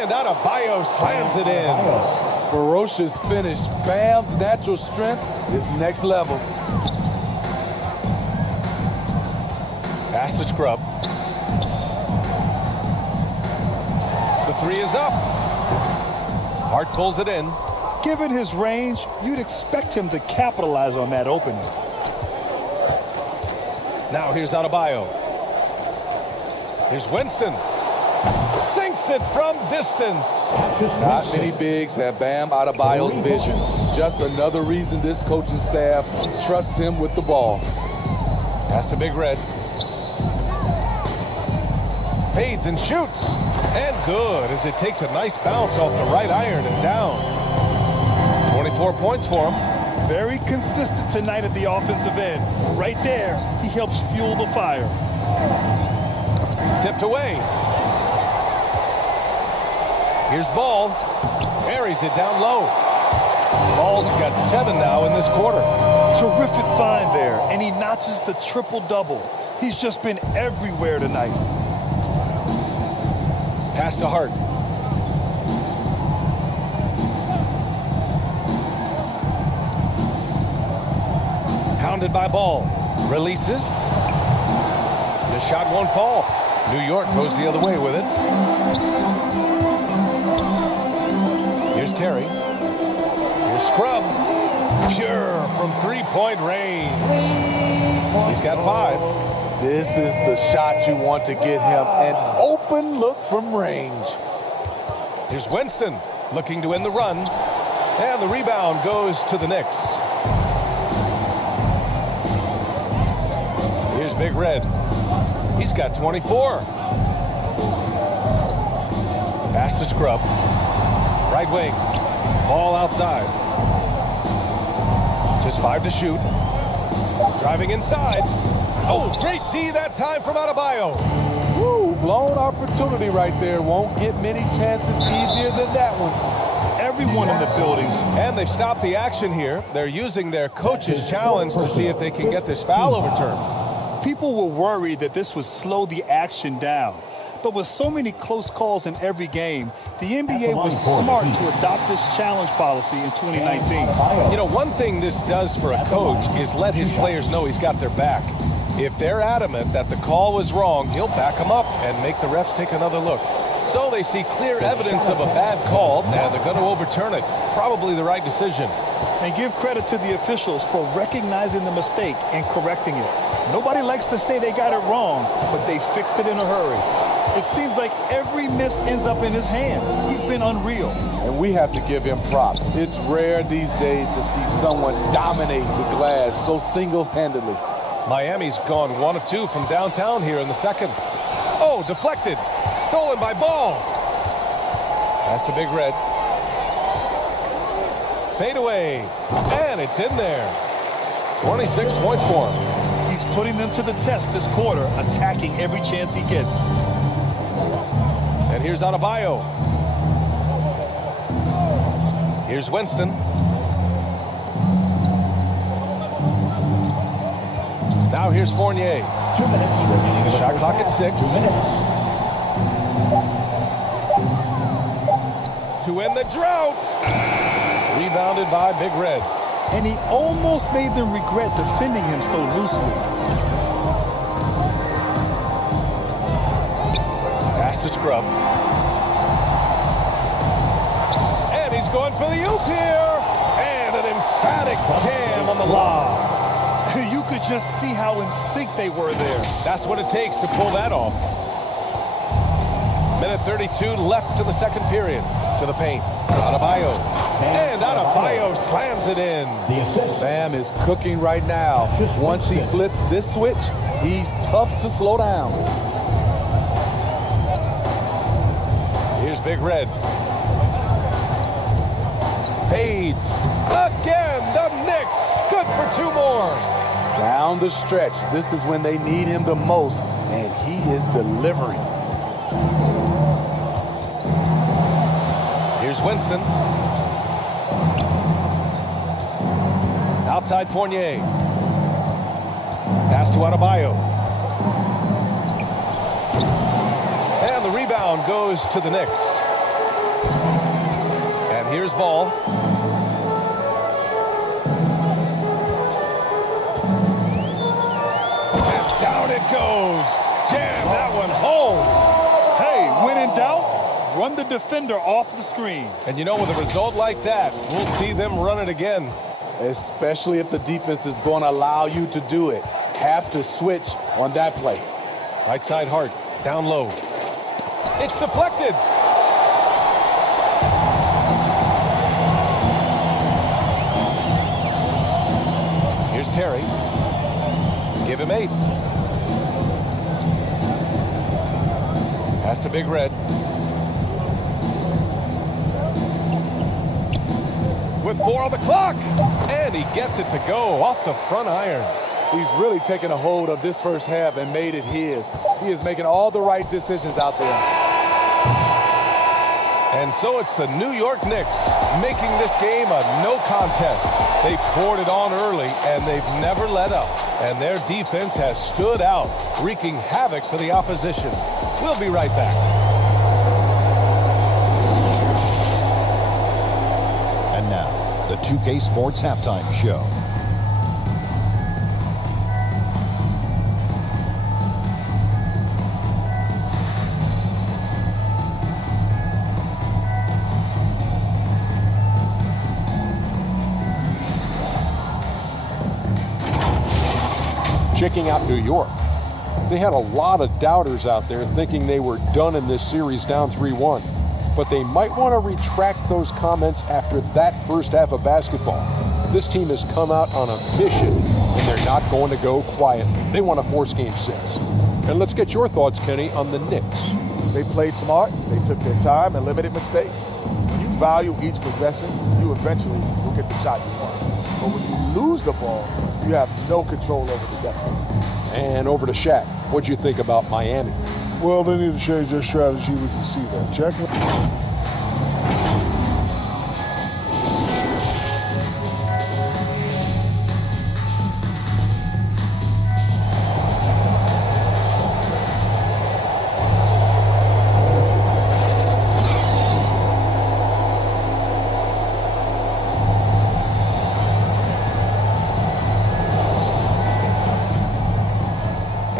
And Adebayo slams it in. Ferocious finish. Bam's natural strength is next level. Pass to Scrub. The three is up. Hart pulls it in. Given his range, you'd expect him to capitalize on that opening. Now here's Adebayo. Here's Winston. Sinks it from distance. Not many bigs have Bam Adebayo's vision. Just another reason this coaching staff trusts him with the ball. Pass to Big Red. Fades and shoots. And good as it takes a nice bounce off the right iron and down. 24 points for him. Very consistent tonight at the offensive end. Right there, he helps fuel the fire. Tipped away. Here's Ball. Carries it down low. Ball's got 7 now in this quarter. Terrific find there, and he notches the triple-double. He's just been everywhere tonight. Pass to Hart. Hounded by Ball. Releases. The shot won't fall. New York goes the other way with it. Here's Terry. Here's Scrub. Pure from three-point range. He's got 5. This is the shot you want to get him. An open look from range. Here's Winston looking to end the run. And the rebound goes to the Knicks. Here's Big Red. He's got 24. Pass to Scrub. Right wing. Ball outside. Just 5 to shoot. Driving inside. Oh, great D that time from Adebayo. Woo, blown opportunity right there. Won't get many chances easier than that one. Everyone in the buildings. And they've stopped the action here. They're using their coach's challenge to see if they can get this foul overturned. People were worried that this would slow the action down. But with so many close calls in every game, the NBA was smart to adopt this challenge policy in 2019. You know, one thing this does for a coach is let his players know he's got their back. If they're adamant that the call was wrong, he'll back them up and make the refs take another look. So they see clear evidence of a bad call, and they're going to overturn it. Probably the right decision. And give credit to the officials for recognizing the mistake and correcting it. Nobody likes to say they got it wrong, but they fixed it in a hurry. It seems like every miss ends up in his hands. He's been unreal. And we have to give him props. It's rare these days to see someone dominate the glass so single-handedly. Miami's gone 1 of 2 from downtown here in the second. Oh, deflected. Stolen by Ball. Pass to Big Red. Fade away. And it's in there. 26 points for him. He's putting them to the test this quarter, attacking every chance he gets. And here's Adebayo. Here's Winston. Now here's Fournier. 2 minutes remaining in the Shot first clock at half. 6. 2 minutes. To end the drought. Rebounded by Big Red. And he almost made them regret defending him so loosely. Pass to Scrub. And he's going for the oop here. And an emphatic jam on the lob. You could just see how in sync they were there. That's what it takes to pull that off. Minute 32 left in the second period. To the paint. Adebayo. And Adebayo slams it in. The assist. Bam is cooking right now. Once he flips this switch, he's tough to slow down. Here's Big Red. Fades. Again, the Knicks. Good for 2 more. Down the stretch, this is when they need him the most, and he is delivering. Here's Winston. Outside Fournier. Pass to Adebayo. And the rebound goes to the Knicks. And here's Ball. And down it goes. Jam that one home. Hey, when in doubt, run the defender off the screen. And you know, with a result like that, we'll see them run it again. Especially if the defense is going to allow you to do it. Have to switch on that play. Right side Hart, down low. It's deflected. Here's Terry. Give him 8. Pass to Big Red. With 4 on the clock. And he gets it to go off the front iron. He's really taken a hold of this first half and made it his. He is making all the right decisions out there. And so it's the New York Knicks making this game a no contest. They poured it on early, and they've never let up. And their defense has stood out, wreaking havoc for the opposition. We'll be right back. And now, the 2K Sports Halftime Show. Checking out New York. They had a lot of doubters out there thinking they were done in this series down 3-1. But they might want to retract those comments after that first half of basketball. This team has come out on a mission, and they're not going to go quietly. They want to force Game 6. And let's get your thoughts, Kenny, on the Knicks. They played smart, they took their time and limited mistakes. When you value each possession, you eventually will get the shot you want. But when you lose the ball, you have no control over the destiny. And over to Shaq. What'd you think about Miami? Well, they need to change their strategy. We can see that. Check it.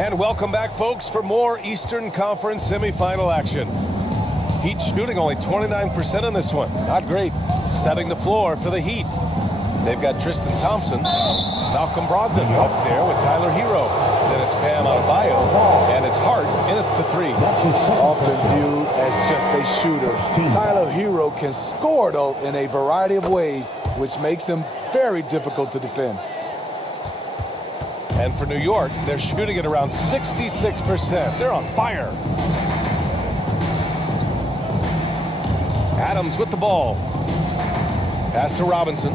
And welcome back, folks, for more Eastern Conference semifinal action. Heat shooting only 29% in this one. Not great. Setting the floor for the Heat. They've got Tristan Thompson, Malcolm Brogdon up there with Tyler Hero. Then it's Bam Adebayo, and it's Hart in at the 3. Often viewed as just a shooter, Tyler Hero can score, though, in a variety of ways, which makes him very difficult to defend. And for New York, they're shooting at around 66%. They're on fire. Adams with the ball. Pass to Robinson.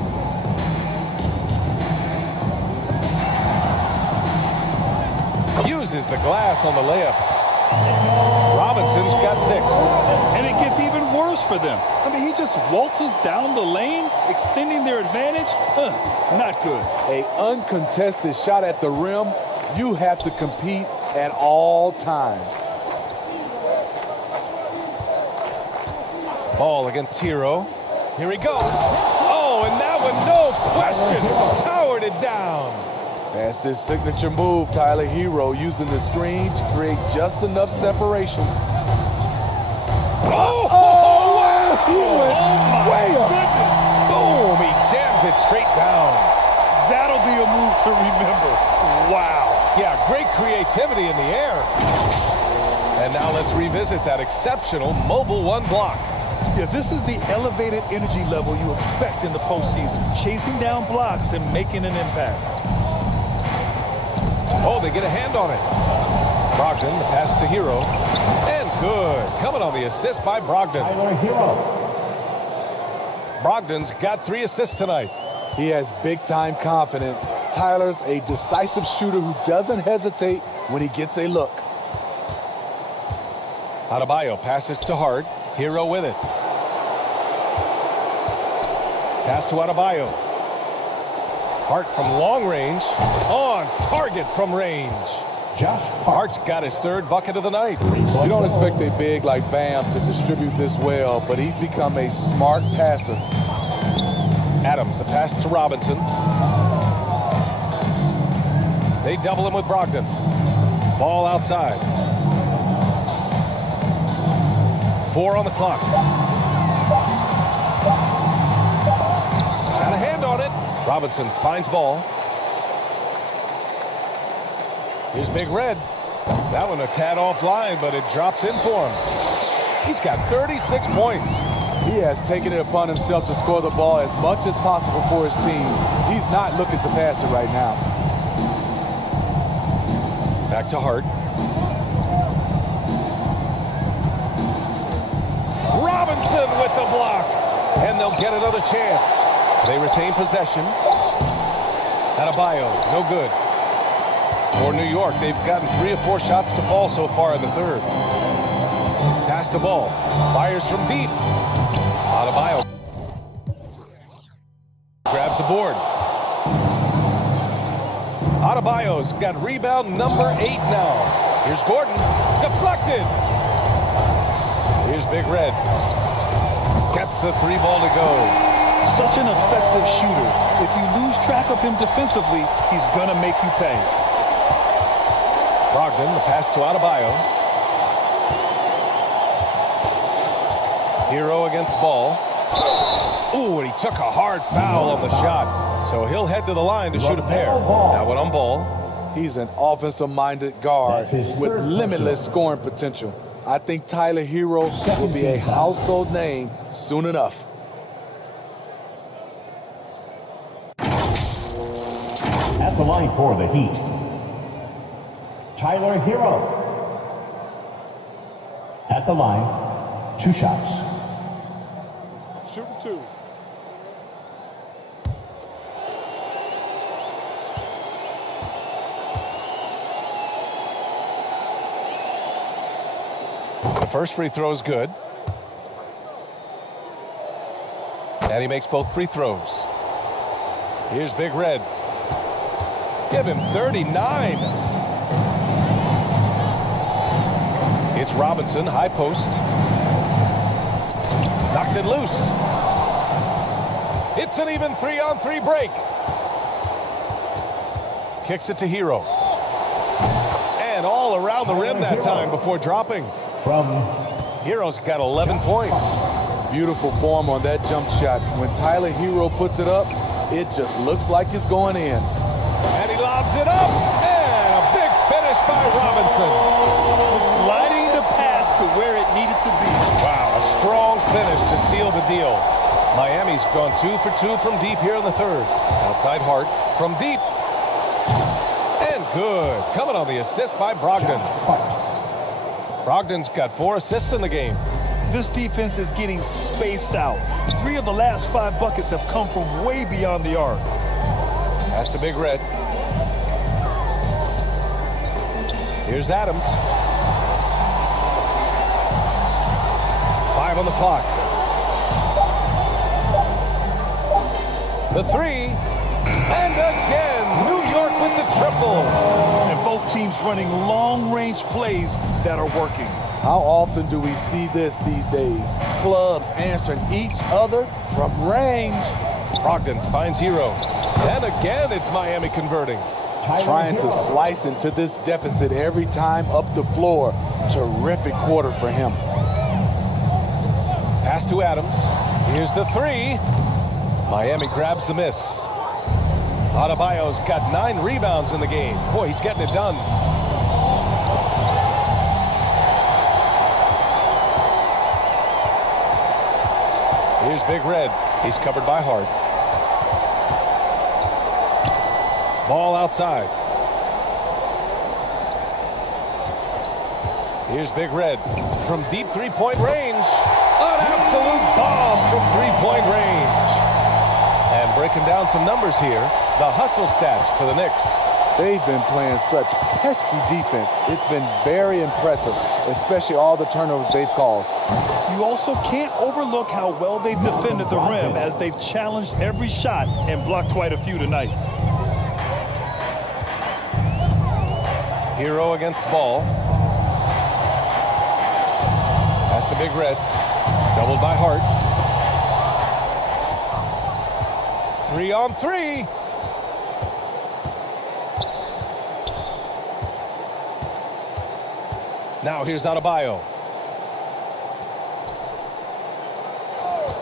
Uses the glass on the layup. Robinson's got 6. And it gets even worse for them. I mean, he just waltzes down the lane, extending their advantage. Not good. A uncontested shot at the rim. You have to compete at all times. Ball against Hero. Here he goes. Oh, and that one, no question, powered it down. That's his signature move, Tyler Hero, using the screen to create just enough separation. Oh, He went way up. Boom, he jams it straight down. That'll be a move to remember. Wow. Yeah, great creativity in the air. And now let's revisit that exceptional mobile 1 block. Yeah, this is the elevated energy level you expect in the postseason. Chasing down blocks and making an impact. Oh, they get a hand on it. Brogdon, the pass to Hero. And good. Coming on the assist by Brogdon. Tyler Hero. Brogdon's got 3 assists tonight. He has big-time confidence. Tyler's a decisive shooter who doesn't hesitate when he gets a look. Adebayo passes to Hart. Hero with it. Pass to Adebayo. Hart from long range. On target from range. Josh Hart's got his 3rd bucket of the night. You don't expect a big like Bam to distribute this well, but he's become a smart passer. Adams, the pass to Robinson. They double him with Brogdon. Ball outside. 4 on the clock. Got a hand on it. Robinson finds ball. Here's Big Red. That one a tad offline, but it drops in for him. He's got 36 points. He has taken it upon himself to score the ball as much as possible for his team. He's not looking to pass it right now. Back to Hart. Robinson with the block. And they'll get another chance. They retain possession. Adebayo, no good. For New York, they've gotten 3 or 4 shots to fall so far in the 3rd. Pass the ball. Fires from deep. Adebayo grabs the board. Adebayo's got rebound number 8 now. Here's Gordon. Deflected. Here's Big Red. Gets the 3 ball to go. Such an effective shooter. If you lose track of him defensively, he's going to make you pay. Brogdon, the pass to Adebayo. Hero against ball. Ooh, and he took a hard foul on the shot. So he'll head to the line to shoot a pair. That one on ball. He's an offensive-minded guard with limitless scoring potential. I think Tyler Hero will be a household name soon enough. At the line for the Heat, Tyler Hero. At the line, 2 shots. Shooting 2. The first free throw is good. And he makes both free throws. Here's Big Red. Give him 39. It's Robinson, high post. Knocks it loose. It's an even 3-on-3 break. Kicks it to Hero. And all around the rim that time before dropping. From Hero's got 11 points. Beautiful form on that jump shot. When Tyler Hero puts it up, it just looks like it's going in. And he lobs it up. And a big finish by Robinson. Gliding the pass to where it needed to be. Wow, a strong finish to seal the deal. Miami's gone 2 for 2 from deep here in the 3rd. Outside Hart from deep. And good. Coming on the assist by Brogdon. Brogdon's got 4 assists in the game. This defense is getting spaced out. 3 of the last 5 buckets have come from way beyond the arc. Pass to Big Red. Here's Adams. 5 on the clock. The 3. And again, New York with the triple. And both teams running long-range plays that are working. How often do we see this these days? Clubs answering each other from range. Brogdon finds Hero. And again, it's Miami converting. Trying to slice into this deficit every time up the floor. Terrific quarter for him. Pass to Adams. Here's the 3. Miami grabs the miss. Adebayo's got 9 rebounds in the game. Boy, he's getting it done. Here's Big Red. He's covered by Hart. Ball outside. Here's Big Red from deep three-point range. An absolute bomb from three-point range. And breaking down some numbers here, the hustle stats for the Knicks. They've been playing such pesky defense. It's been very impressive, especially all the turnovers they've caused. You also can't overlook how well they've defended the rim as they've challenged every shot and blocked quite a few tonight. Hero against Ball. Pass to Big Red. Doubled by Hart. 3 on 3. Now here's Adebayo.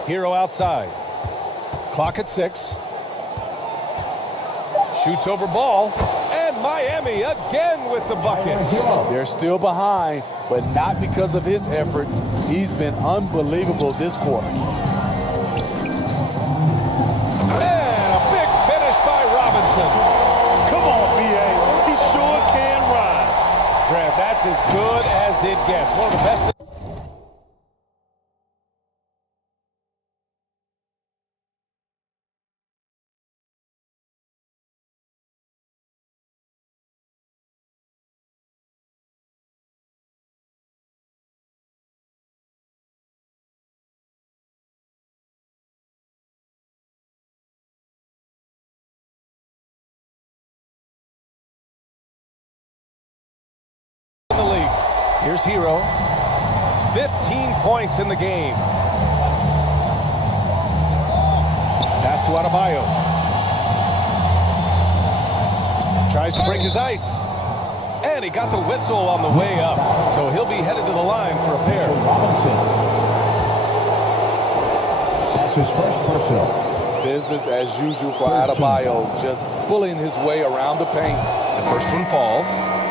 Hero outside. Clock at 6. Shoots over Ball. And Miami again with the bucket. They're still behind, but not because of his efforts. He's been unbelievable this quarter. And a big finish by Robinson. Come on, B.A. He sure can rise. Grab, that's as good as it gets. One of the best. In the league. Here's Hero. 15 points in the game. Pass to Adebayo. Tries to break his ice. And he got the whistle on the way up. So he'll be headed to the line for a pair. Robinson. That's his first personal. Business as usual for Adebayo, just bullying his way around the paint. The first one falls.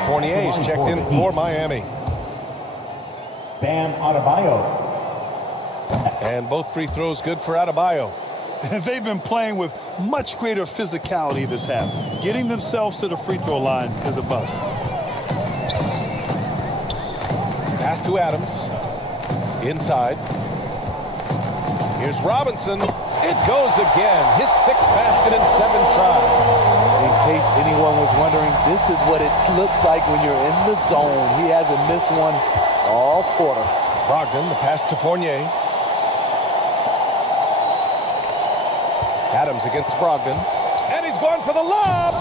Fournier's checked in for Miami. Bam Adebayo. And both free throws good for Adebayo. They've been playing with much greater physicality this half. Getting themselves to the free throw line is a bust. Pass to Adams. Inside. Here's Robinson. It goes again. His 6th basket in 7 tries. In case anyone was wondering, this is what it looks like when you're in the zone. He hasn't missed one all quarter. Brogdon, the pass to Fournier. Adams against Brogdon. And he's going for the lob.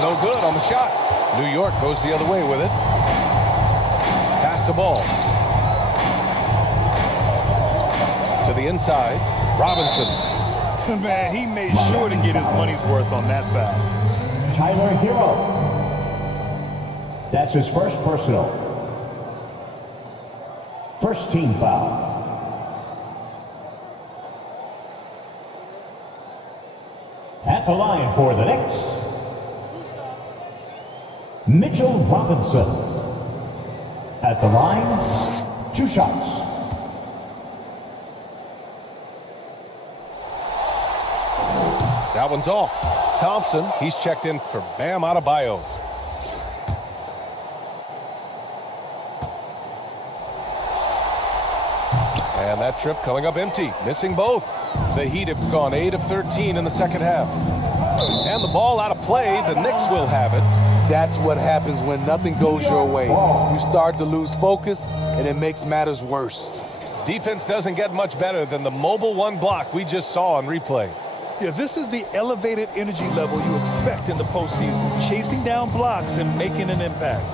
No good on the shot. New York goes the other way with it. Pass to Ball. To the inside. Robinson. Man, he made sure to get his money's worth on that foul. Tyler Hero. That's his first personal. First team foul. At the line for the Knicks, Mitchell Robinson. At the line, 2 shots. That one's off. Thompson, he's checked in for Bam Adebayo. And that trip coming up empty, missing both. The Heat have gone 8 of 13 in the second half. And the ball out of play. The Knicks will have it. That's what happens when nothing goes your way. You start to lose focus, and it makes matters worse. Defense doesn't get much better than the mobile one block we just saw on replay. Yeah, this is the elevated energy level you expect in the postseason. Chasing down blocks and making an impact.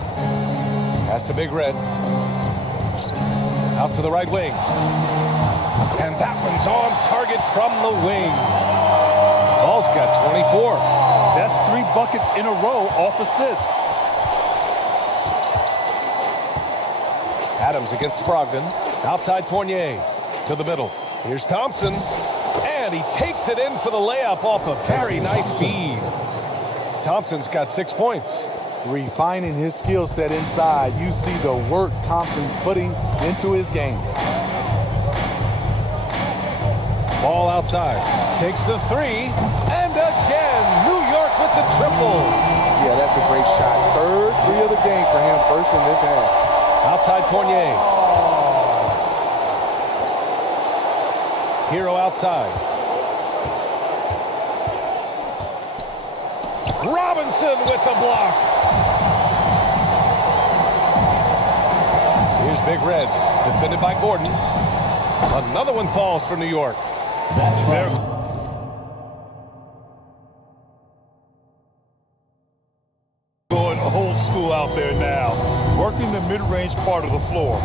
Pass to Big Red. Out to the right wing. And that one's on target from the wing. Ball's got 24. That's 3 buckets in a row off assist. Adams against Brogdon. Outside Fournier. To the middle. Here's Thompson. And he takes it in for the layup off a very nice feed. Thompson's got 6 points. Refining his skill set inside, you see the work Thompson's putting into his game. Ball outside. Takes the 3. And again, New York with the triple. Yeah, that's a great shot. Third 3 of the game for him, first in this half. Outside Fournier. Hero outside. Robinson with the block. Here's Big Red, defended by Gordon. Another one falls for New York. That's right. Going old school out there now. Working the mid-range part of the floor.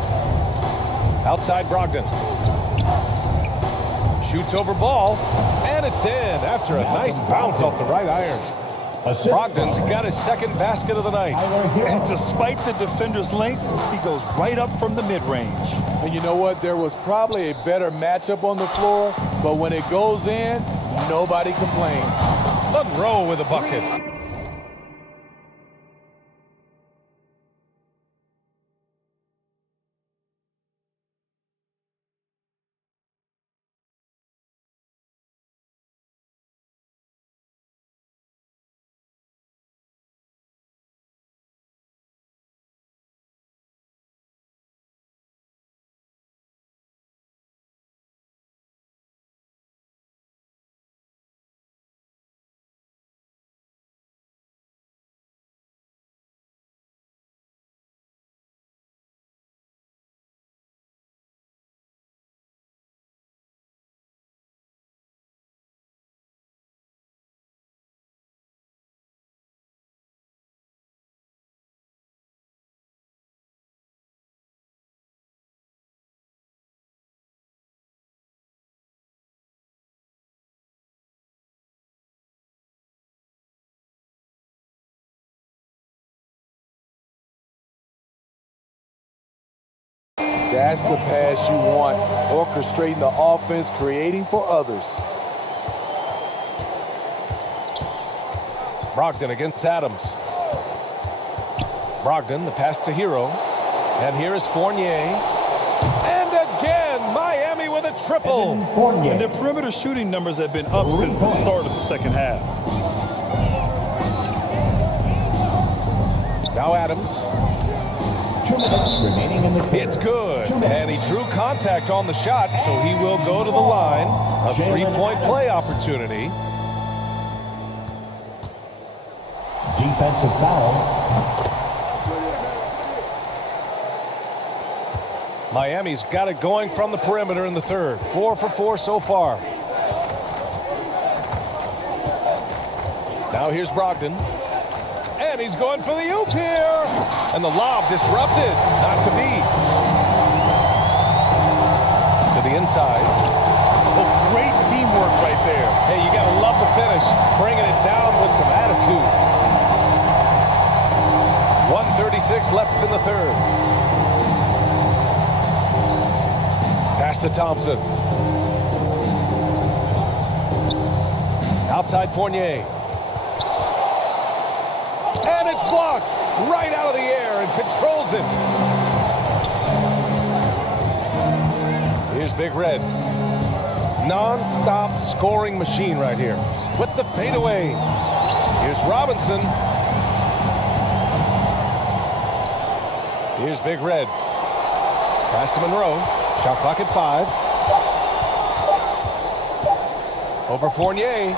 Outside Brogdon. Shoots over ball, and it's in after a nice bounce off the right iron. Brogdon's got his second basket of the night. And despite the defender's length, he goes right up from the mid-range. And you know what? There was probably a better matchup on the floor, but when it goes in, nobody complains. Monroe with a bucket. That's the pass you want, orchestrating the offense, creating for others. Brogdon against Adams. Brogdon, the pass to Hero. And here is Fournier. And again, Miami with a triple. And their perimeter shooting numbers have been up since the start of the second half. Now Adams. 2 minutes remaining in the third. It's good. And he drew contact on the shot, so he will go to the line. A 3-point play opportunity. Defensive foul. Miami's got it going from the perimeter in the third. 4 for 4 so far. Now here's Brogdon. And he's going for the oop here. And the lob disrupted. Not to be. To the inside. Oh, great teamwork right there. Hey, you got to love the finish. Bringing it down with some attitude. 1:36 left in the third. Pass to Thompson. Outside Fournier. And it's blocked right out of the air and controls it. Here's Big Red. Non-stop scoring machine right here. With the fadeaway. Here's Robinson. Here's Big Red. Pass to Monroe. Shot clock at 5. Over Fournier.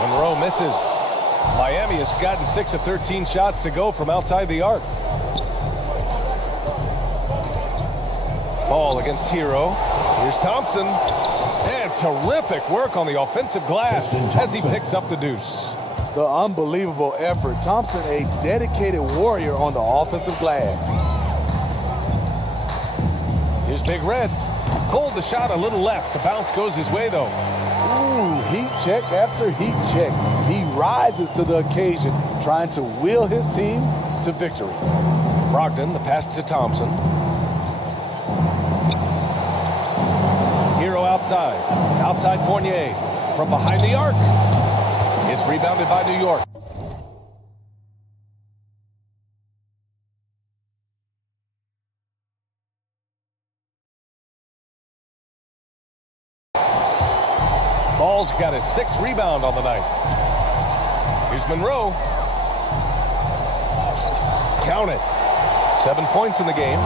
Monroe misses. Miami has gotten 6 of 13 shots to go from outside the arc. Ball against Hero. Here's Thompson. And terrific work on the offensive glass as he picks up the deuce. The unbelievable effort. Thompson, a dedicated warrior on the offensive glass. Here's Big Red. Pulled the shot a little left. The bounce goes his way, though. Ooh, heat check after heat check. He rises to the occasion, trying to will his team to victory. Brogdon, the pass to Thompson. Hero outside. Outside Fournier. From behind the arc. It's rebounded by New York. Ball's got his 6th rebound on the night. Here's Monroe. Count it. 7 points in the game.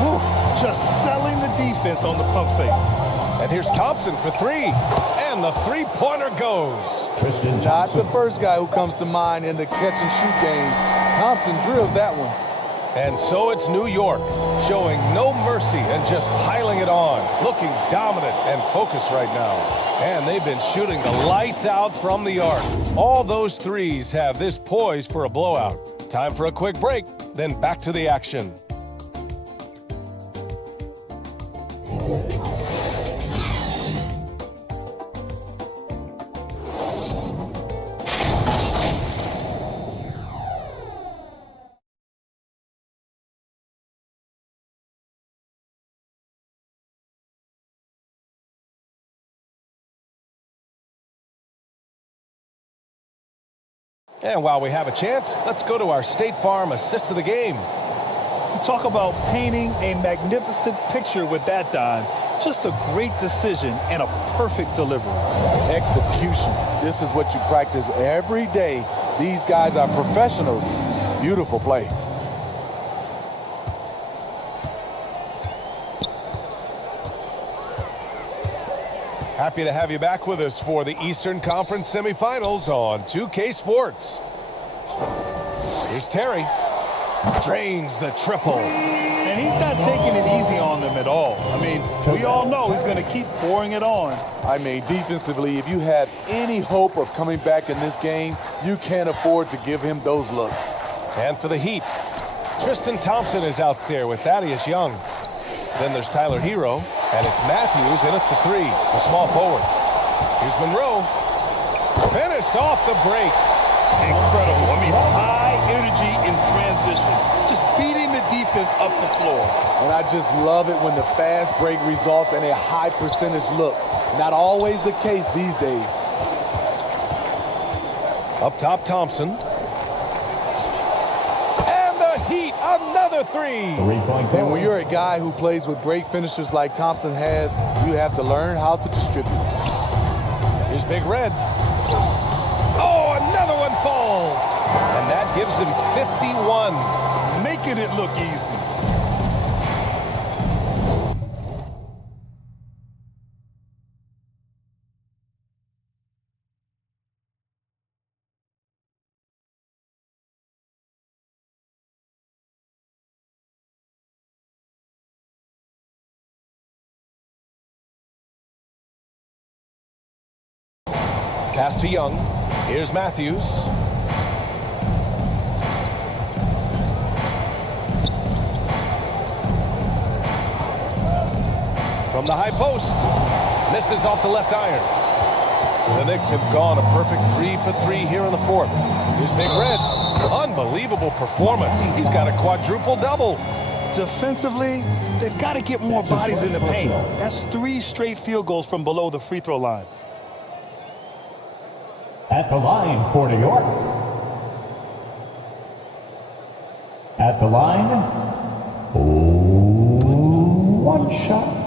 Woo, just selling the defense on the pump fake. And here's Thompson for 3. And the three-pointer goes. Not the first guy who comes to mind in the catch-and-shoot game. Thompson drills that one. And so it's New York, showing no mercy and just piling it on, looking dominant and focused right now. And they've been shooting the lights out from the arc. All those threes have this poised for a blowout. Time for a quick break, then back to the action. And while we have a chance, let's go to our State Farm assist of the game. You talk about painting a magnificent picture with that dime. Just a great decision and a perfect delivery. Execution. This is what you practice every day. These guys are professionals. Beautiful play. Happy to have you back with us for the Eastern Conference semifinals on 2K Sports. Here's Terry. Drains the triple. And he's not taking it easy on them at all. I mean, we all know he's going to keep pouring it on. I mean, defensively, if you have any hope of coming back in this game, you can't afford to give him those looks. And for the Heat, Tristan Thompson is out there with Thaddeus Young. Then there's Tyler Hero, and it's Matthews in at the 3, the small forward. Here's Monroe. Finished off the break. Incredible. I mean, high energy in transition. Just beating the defense up the floor. And I just love it when the fast break results in a high percentage look. Not always the case these days. Up top, Thompson. Heat, another 3. And when you're a guy who plays with great finishers like Thompson has, you have to learn how to distribute. Here's Big Red. Oh, another one falls. And that gives him 51. Making it look easy. Pass to Young. Here's Matthews. From the high post. Misses off the left iron. The Knicks have gone a perfect 3 for 3 here in the 4th. Here's Big Red. Unbelievable performance. He's got a quadruple double. Defensively, they've got to get more bodies in the paint. That's 3 straight field goals from below the free throw line. At the line for New York. At the line, one shot.